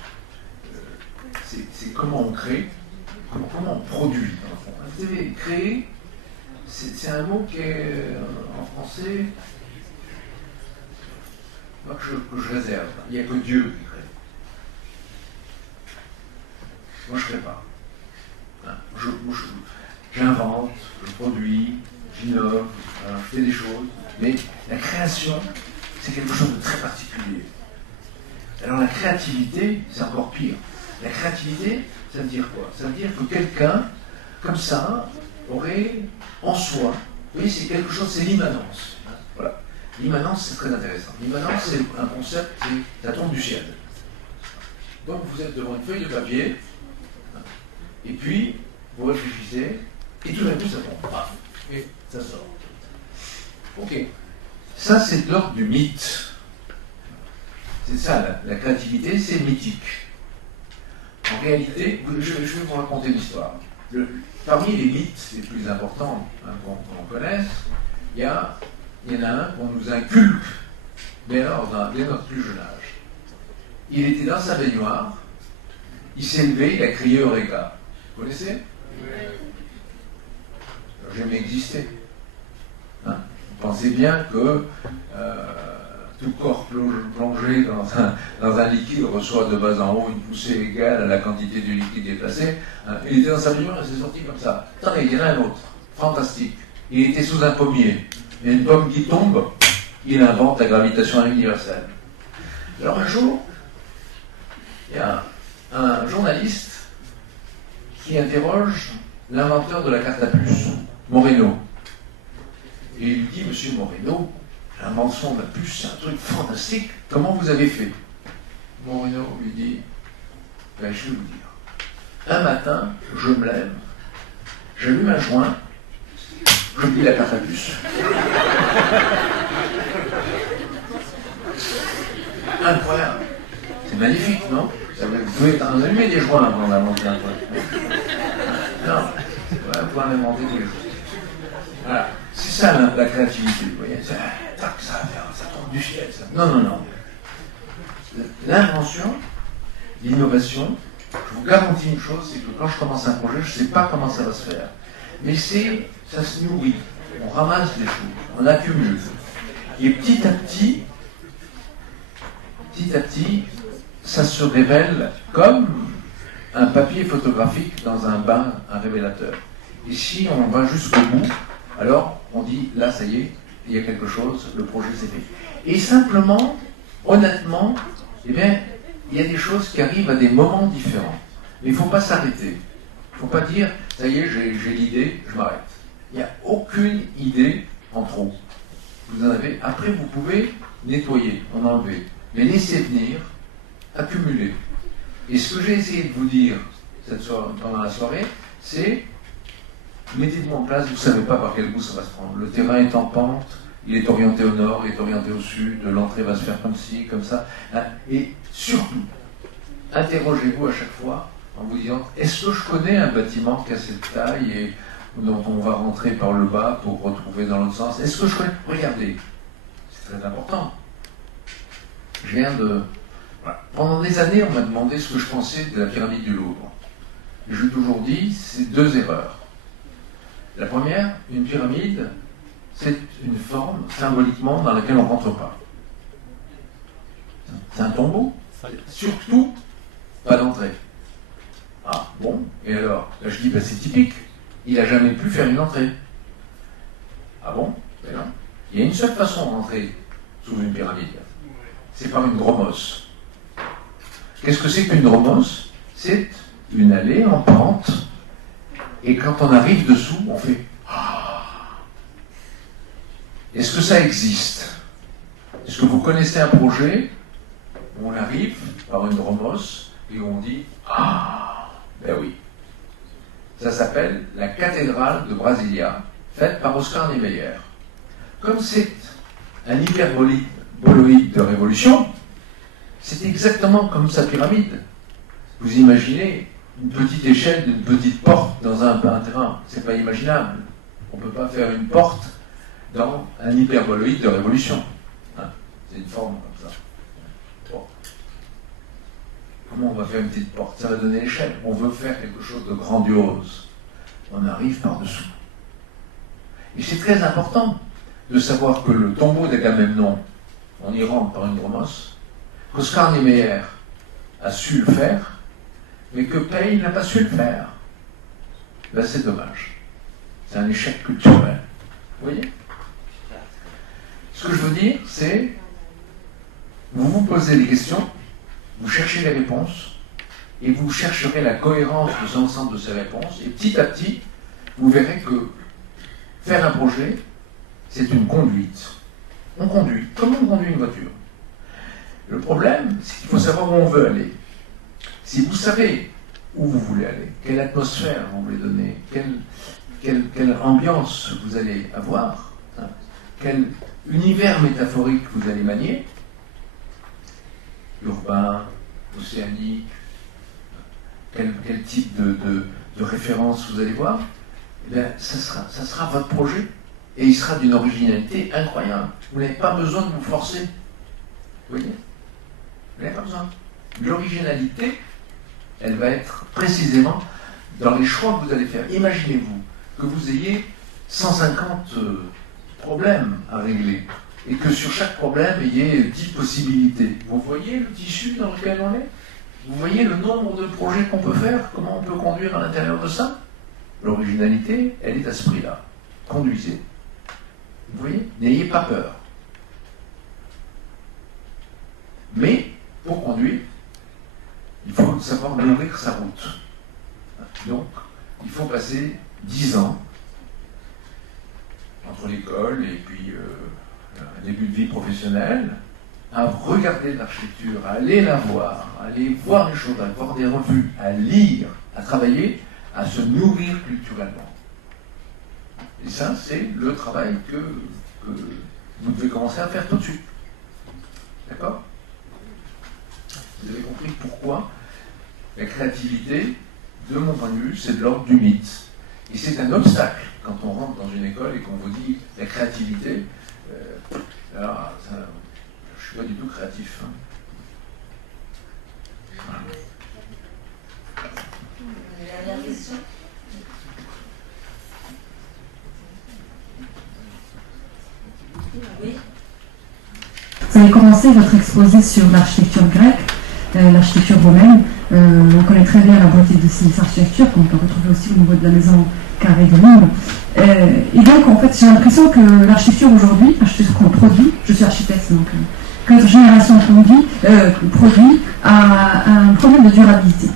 C'est comment on crée, comment on produit. Vous savez, créer, c'est un mot qui est en français que je réserve. Il n'y a que Dieu qui crée. Moi, je ne crée pas. J'invente, je produis, j'innove, je fais des choses. Mais la création, c'est quelque chose de très particulier. Alors la créativité, c'est encore pire. La créativité, ça veut dire quoi? Ça veut dire que quelqu'un, comme ça, aurait en soi, vous voyez, c'est quelque chose, c'est l'immanence. Voilà. L'immanence, c'est très intéressant. L'immanence, c'est un concept, ça tombe du ciel. Donc vous êtes devant une feuille de papier, et puis vous réfléchissez, et tout d'un coup ça tombe, paf, et ça sort. Ok. Ça, c'est de l'ordre du mythe. C'est ça, la créativité, c'est mythique. En réalité, je vais vous raconter une histoire. Parmi les mythes les plus importants qu'on connaisse, il y en a un qu'on nous inculque dès notre plus jeune âge. Il était dans sa baignoire, il s'est levé, il a crié Eureka. Vous connaissez? Jamais existé. Hein? Vous pensez bien que tout corps plongé dans un liquide reçoit de bas en haut une poussée égale à la quantité du liquide déplacé. Hein? Il était dans sa baignoire et c'est sorti comme ça. Attendez, il y en a un autre. Fantastique. Il était sous un pommier. Il y a une pomme qui tombe, il invente la gravitation universelle. Alors un jour, il y a un journaliste qui interroge l'inventeur de la carte à puce, Moreno. Et il lui dit, Monsieur Moreno, l'invention de la puce, c'est un truc fantastique, comment vous avez fait? Moreno lui dit, ben, je vais vous dire. Un matin, je me lève, j'allume un joint, je plie la carte à puce. Incroyable. C'est magnifique, non? Vous pouvez en allumer des joints avant d'inventer un truc. Non, vous pouvez en inventer tous les jours. Voilà. C'est ça la créativité, vous voyez. Ça tombe du ciel, ça. Non, non, non. L'invention, l'innovation, je vous garantis une chose, c'est que quand je commence un projet, je ne sais pas comment ça va se faire. Mais ça se nourrit. On ramasse les choses, on accumule. Et petit à petit, ça se révèle comme un papier photographique dans un bain, un révélateur. Et si on va jusqu'au bout, alors on dit, là, ça y est, il y a quelque chose, le projet s'est fait. Et simplement, honnêtement, eh bien, il y a des choses qui arrivent à des moments différents. Mais il ne faut pas s'arrêter. Il ne faut pas dire, ça y est, j'ai l'idée, je m'arrête. Il n'y a aucune idée en trop. Vous en avez. Après, vous pouvez nettoyer, en enlever. Mais laissez venir, accumuler. Et ce que j'ai essayé de vous dire pendant la soirée, c'est mettez-vous en place, vous ne savez pas par quel bout ça va se prendre. Le terrain est en pente, il est orienté au nord, il est orienté au sud, l'entrée va se faire comme ci, comme ça. Et surtout, interrogez-vous à chaque fois en vous disant, est-ce que je connais un bâtiment qui a cette taille et dont on va rentrer par le bas pour retrouver dans l'autre sens? Est-ce que je connais? Regardez, c'est très important. Je viens de... Voilà. Pendant des années, on m'a demandé ce que je pensais de la pyramide du Louvre. Et je lui ai toujours dit, c'est deux erreurs. La première, une pyramide, c'est une forme, symboliquement, dans laquelle on ne rentre pas. C'est un tombeau. Surtout, pas d'entrée. Ah, bon, et alors? Là, je dis, ben, c'est typique. Il n'a jamais pu faire une entrée. Ah bon? Ben non. Il y a une seule façon de rentrer sous une pyramide. C'est par une dromos. Qu'est-ce que c'est qu'une dromos? C'est une allée en pente. Et quand on arrive dessous, on fait ah. Est-ce que ça existe? Est-ce que vous connaissez un projet où on arrive par une dromos et où on dit ah? Ben oui. Ça s'appelle la cathédrale de Brasilia, faite par Oscar Niemeyer. Comme c'est un hyperboloïde de révolution, c'est exactement comme sa pyramide. Vous imaginez une petite échelle d'une petite porte dans un terrain, c'est pas imaginable. On ne peut pas faire une porte dans un hyperboloïde de révolution. Hein, c'est une forme comme ça. Bon. Comment on va faire une petite porte? Ça va donner l'échelle. On veut faire quelque chose de grandiose. On arrive par-dessous. Et c'est très important de savoir que le tombeau d'Agamemnon, on y rentre par une dromos, qu'Oscar Niemeyer a su le faire, mais que Pei n'a pas su le faire. Ben, c'est dommage. C'est un échec culturel. Vous voyez? Ce que je veux dire, c'est vous vous posez des questions, vous cherchez les réponses, et vous chercherez la cohérence de l'ensemble de ces réponses, et petit à petit, vous verrez que faire un projet, c'est une conduite. On conduit, comme on conduit une voiture. Le problème, c'est qu'il faut savoir où on veut aller. Si vous savez où vous voulez aller, quelle atmosphère vous voulez donner, quelle ambiance vous allez avoir, hein, quel univers métaphorique vous allez manier, urbain, océanique, quel type de référence vous allez voir, eh bien, ça sera votre projet. Et il sera d'une originalité incroyable. Vous n'avez pas besoin de vous forcer. Vous voyez? Vous n'avez pas besoin. L'originalité, elle va être précisément dans les choix que vous allez faire, imaginez-vous que vous ayez 150 problèmes à régler et que sur chaque problème, il y ait 10 possibilités. Vous voyez le tissu dans lequel on est? Vous voyez le nombre de projets qu'on peut faire? Comment on peut conduire à l'intérieur de ça? L'originalité, elle est à ce prix-là. Conduisez. Vous voyez? N'ayez pas peur. Mais, pour conduire, il faut savoir nourrir sa route. Donc, il faut passer 10 ans entre l'école et puis un début de vie professionnelle à regarder l'architecture, à aller la voir, à aller voir les choses, à voir des revues, à lire, à travailler, à se nourrir culturellement. Et ça, c'est le travail que vous devez commencer à faire tout de suite. D'accord? Vous avez compris pourquoi la créativité, de mon point de vue, c'est de l'ordre du mythe. Et c'est un obstacle quand on rentre dans une école et qu'on vous dit la créativité. Alors, ça, je ne suis pas du tout créatif. Hein. Voilà. Dernière question. Oui. Vous avez commencé votre exposé sur l'architecture grecque, l'architecture romaine. On connaît très bien la beauté de ces architectures qu'on peut retrouver aussi au niveau de la maison carrée de Nîmes. Et donc, en fait, j'ai l'impression que l'architecture aujourd'hui, l'architecture qu'on produit, je suis architecte, donc que notre génération produit a un problème de durabilité.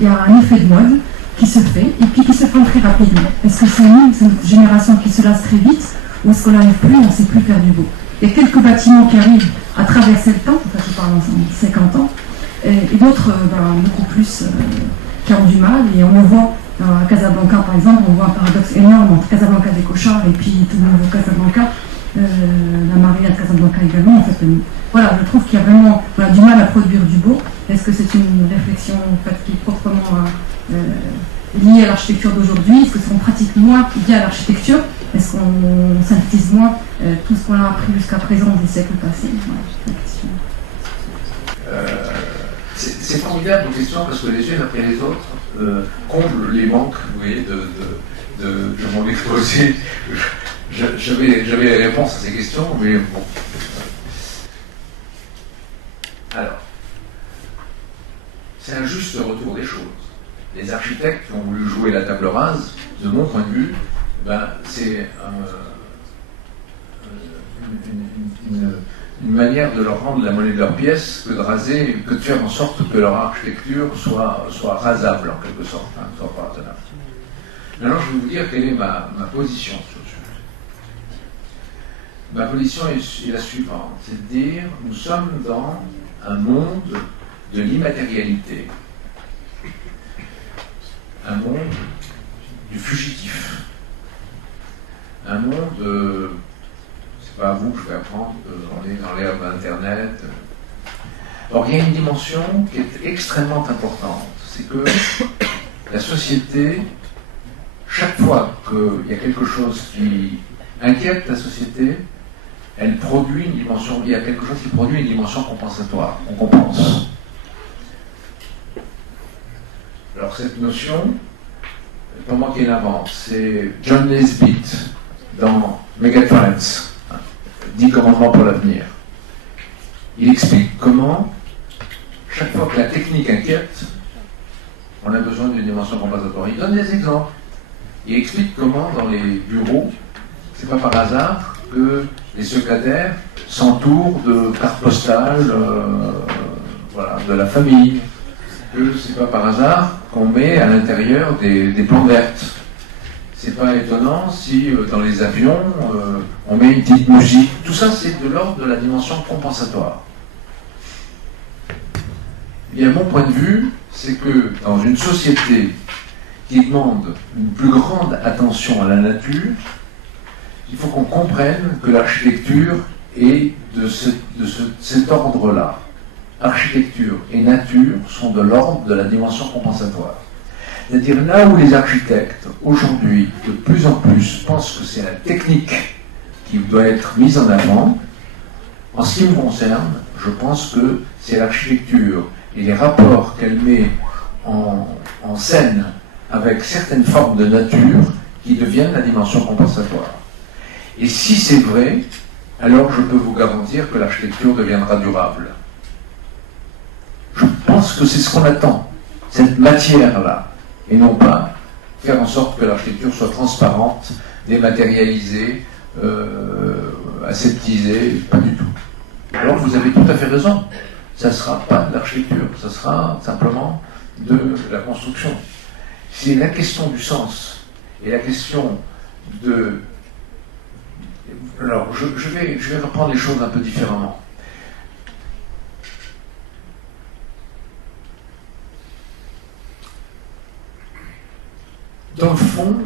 Il y a un effet de mode qui se fait et puis qui se fait très rapidement. Est-ce que c'est nous, c'est notre génération qui se lasse très vite, ou est-ce qu'on n'arrive plus, on ne sait plus faire du beau? Il y a quelques bâtiments qui arrivent à traverser le temps, enfin je parle en 50 ans, et d'autres beaucoup plus qui ont du mal, et on le voit à Casablanca par exemple, on voit un paradoxe énorme entre Casablanca des Cochards et puis tout le nouveau Casablanca, la Maria de Casablanca également. En fait, voilà, je trouve qu'il y a vraiment du mal à produire du beau. Est-ce que c'est une réflexion en fait, qui est proprement liée à l'architecture d'aujourd'hui? Est-ce que on pratique moins bien l'architecture? Est-ce qu'on synthétise moins tout ce qu'on a appris jusqu'à présent des siècles passés? Voilà, c'est formidable vos questions parce que les unes après les autres comblent les manques, vous voyez, de mon exposé. J'avais les réponses à ces questions, mais bon. Alors, c'est un juste retour des choses. Les architectes qui ont voulu jouer la table rase, de mon point de vue, c'est une manière de leur rendre la monnaie de leur pièce que de raser, que de faire en sorte que leur architecture soit rasable en quelque sorte, hein, soit pas tenable. Maintenant, je vais vous dire quelle est ma position sur le sujet. Ma position est la suivante, c'est de dire nous sommes dans un monde de l'immatérialité, un monde du fugitif, un monde, c'est pas à vous que je vais apprendre, on est dans l'ère d'Internet. Or, il y a une dimension qui est extrêmement importante, c'est que la société, chaque fois qu'il y a quelque chose qui inquiète la société, elle produit une dimension, il y a quelque chose qui produit une dimension compensatoire, on compense. Alors cette notion, pas moi qui l'invente, c'est John Nesbitt dans Megatrends, 10 commandements pour l'avenir. Il explique comment, chaque fois que la technique inquiète, on a besoin d'une dimension compensatoire. Il donne des exemples. Il explique comment dans les bureaux, c'est pas par hasard que les secrétaires s'entourent de cartes postales de la famille, que c'est pas par hasard qu'on met à l'intérieur des plantes vertes. C'est pas étonnant si dans les avions on met une petite musique. Tout ça c'est de l'ordre de la dimension compensatoire. Eh bien, mon point de vue, c'est que dans une société qui demande une plus grande attention à la nature, il faut qu'on comprenne que l'architecture est de cet ordre-là. Architecture et nature sont de l'ordre de la dimension compensatoire. C'est-à-dire là où les architectes, aujourd'hui, de plus en plus, pensent que c'est la technique qui doit être mise en avant, en ce qui me concerne, je pense que c'est l'architecture et les rapports qu'elle met en scène avec certaines formes de nature qui deviennent la dimension compensatoire. Et si c'est vrai, alors je peux vous garantir que l'architecture deviendra durable. Je pense que c'est ce qu'on attend, cette matière-là, et non pas faire en sorte que l'architecture soit transparente, dématérialisée, aseptisée, pas du tout. Alors vous avez tout à fait raison, ça ne sera pas de l'architecture, ça sera simplement de la construction. C'est la question du sens et la question de... Alors je vais reprendre les choses un peu différemment. Dans le fond,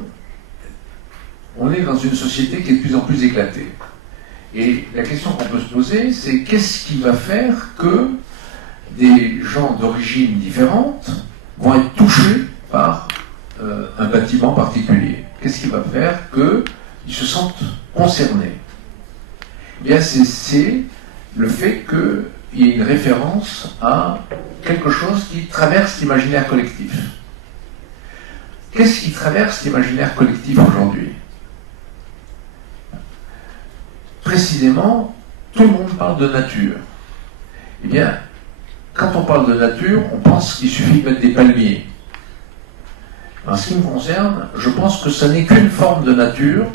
on est dans une société qui est de plus en plus éclatée. Et la question qu'on peut se poser, c'est qu'est-ce qui va faire que des gens d'origine différente vont être touchés par un bâtiment particulier? Qu'est-ce qui va faire qu'ils se sentent concernés? Eh bien, c'est le fait qu'il y ait une référence à quelque chose qui traverse l'imaginaire collectif. Qu'est-ce qui traverse l'imaginaire collectif aujourd'hui? Précisément, tout le monde parle de nature. Eh bien, quand on parle de nature, on pense qu'il suffit de mettre des palmiers. En ce qui me concerne, je pense que ce n'est qu'une forme de nature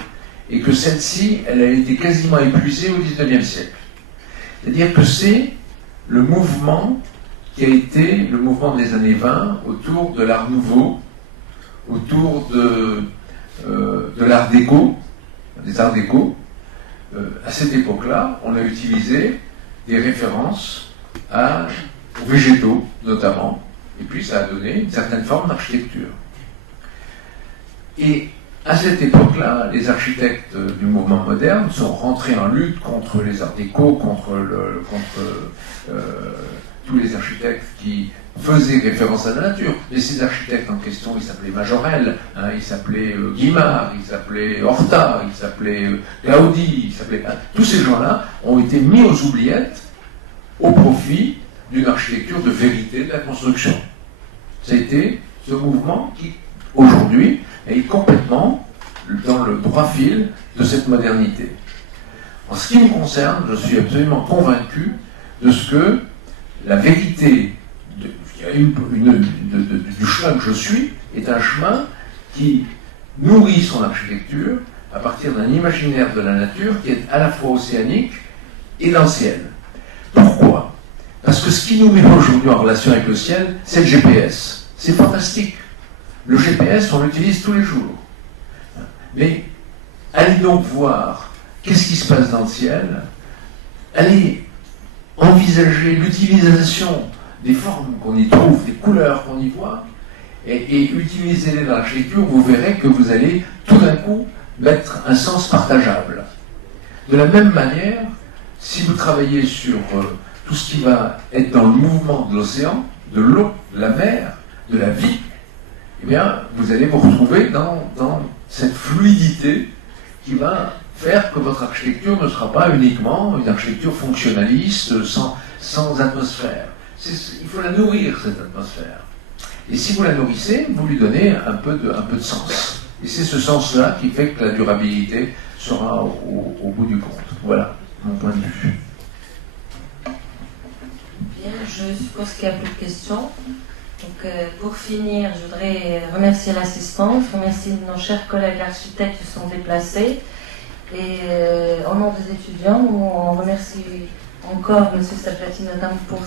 et que celle-ci, elle a été quasiment épuisée au XIXe siècle. C'est-à-dire que c'est le mouvement qui a été le mouvement des années 20 autour de l'art nouveau, autour de l'art déco, des arts déco. À cette époque-là, on a utilisé des références aux végétaux, notamment, et puis ça a donné une certaine forme d'architecture. Et à cette époque-là, les architectes du mouvement moderne sont rentrés en lutte contre les arts déco, contre tous les architectes qui faisaient référence à la nature. Mais ces architectes en question, ils s'appelaient Majorel, ils s'appelaient Guimard, ils s'appelaient Horta, ils s'appelaient Gaudi, tous ces gens-là ont été mis aux oubliettes au profit d'une architecture de vérité de la construction. C'était ce mouvement qui, aujourd'hui, est complètement dans le droit fil de cette modernité. En ce qui me concerne, je suis absolument convaincu de ce que la vérité du chemin que je suis est un chemin qui nourrit son architecture à partir d'un imaginaire de la nature qui est à la fois océanique et dans le ciel. Pourquoi? Parce que ce qui nous met aujourd'hui en relation avec le ciel, c'est le GPS. C'est fantastique. Le GPS, on l'utilise tous les jours. Mais allez donc voir qu'est-ce qui se passe dans le ciel. Allez envisager l'utilisation des formes qu'on y trouve, des couleurs qu'on y voit, et utilisez-les dans l'architecture, vous verrez que vous allez tout d'un coup mettre un sens partageable. De la même manière, si vous travaillez sur tout ce qui va être dans le mouvement de l'océan, de l'eau, de la mer, de la vie, eh bien, vous allez vous retrouver dans cette fluidité qui va faire que votre architecture ne sera pas uniquement une architecture fonctionnaliste sans atmosphère. Il faut la nourrir, cette atmosphère. Et si vous la nourrissez, vous lui donnez un peu de sens. Et c'est ce sens-là qui fait que la durabilité sera au bout du compte. Voilà mon point de vue. Bien, je suppose qu'il n'y a plus de questions. Donc, pour finir, je voudrais remercier l'assistance, remercier nos chers collègues architectes qui sont déplacés. Et au nom des étudiants, on remercie encore M. Sapati, notamment pour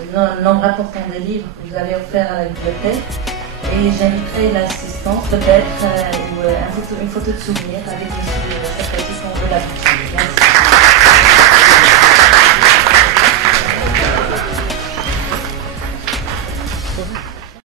le nombre important des livres que vous avez offerts à la bibliothèque. Et j'inviterai l'assistance peut-être ou une photo de souvenir avec M. Sapati quand vous l'avez.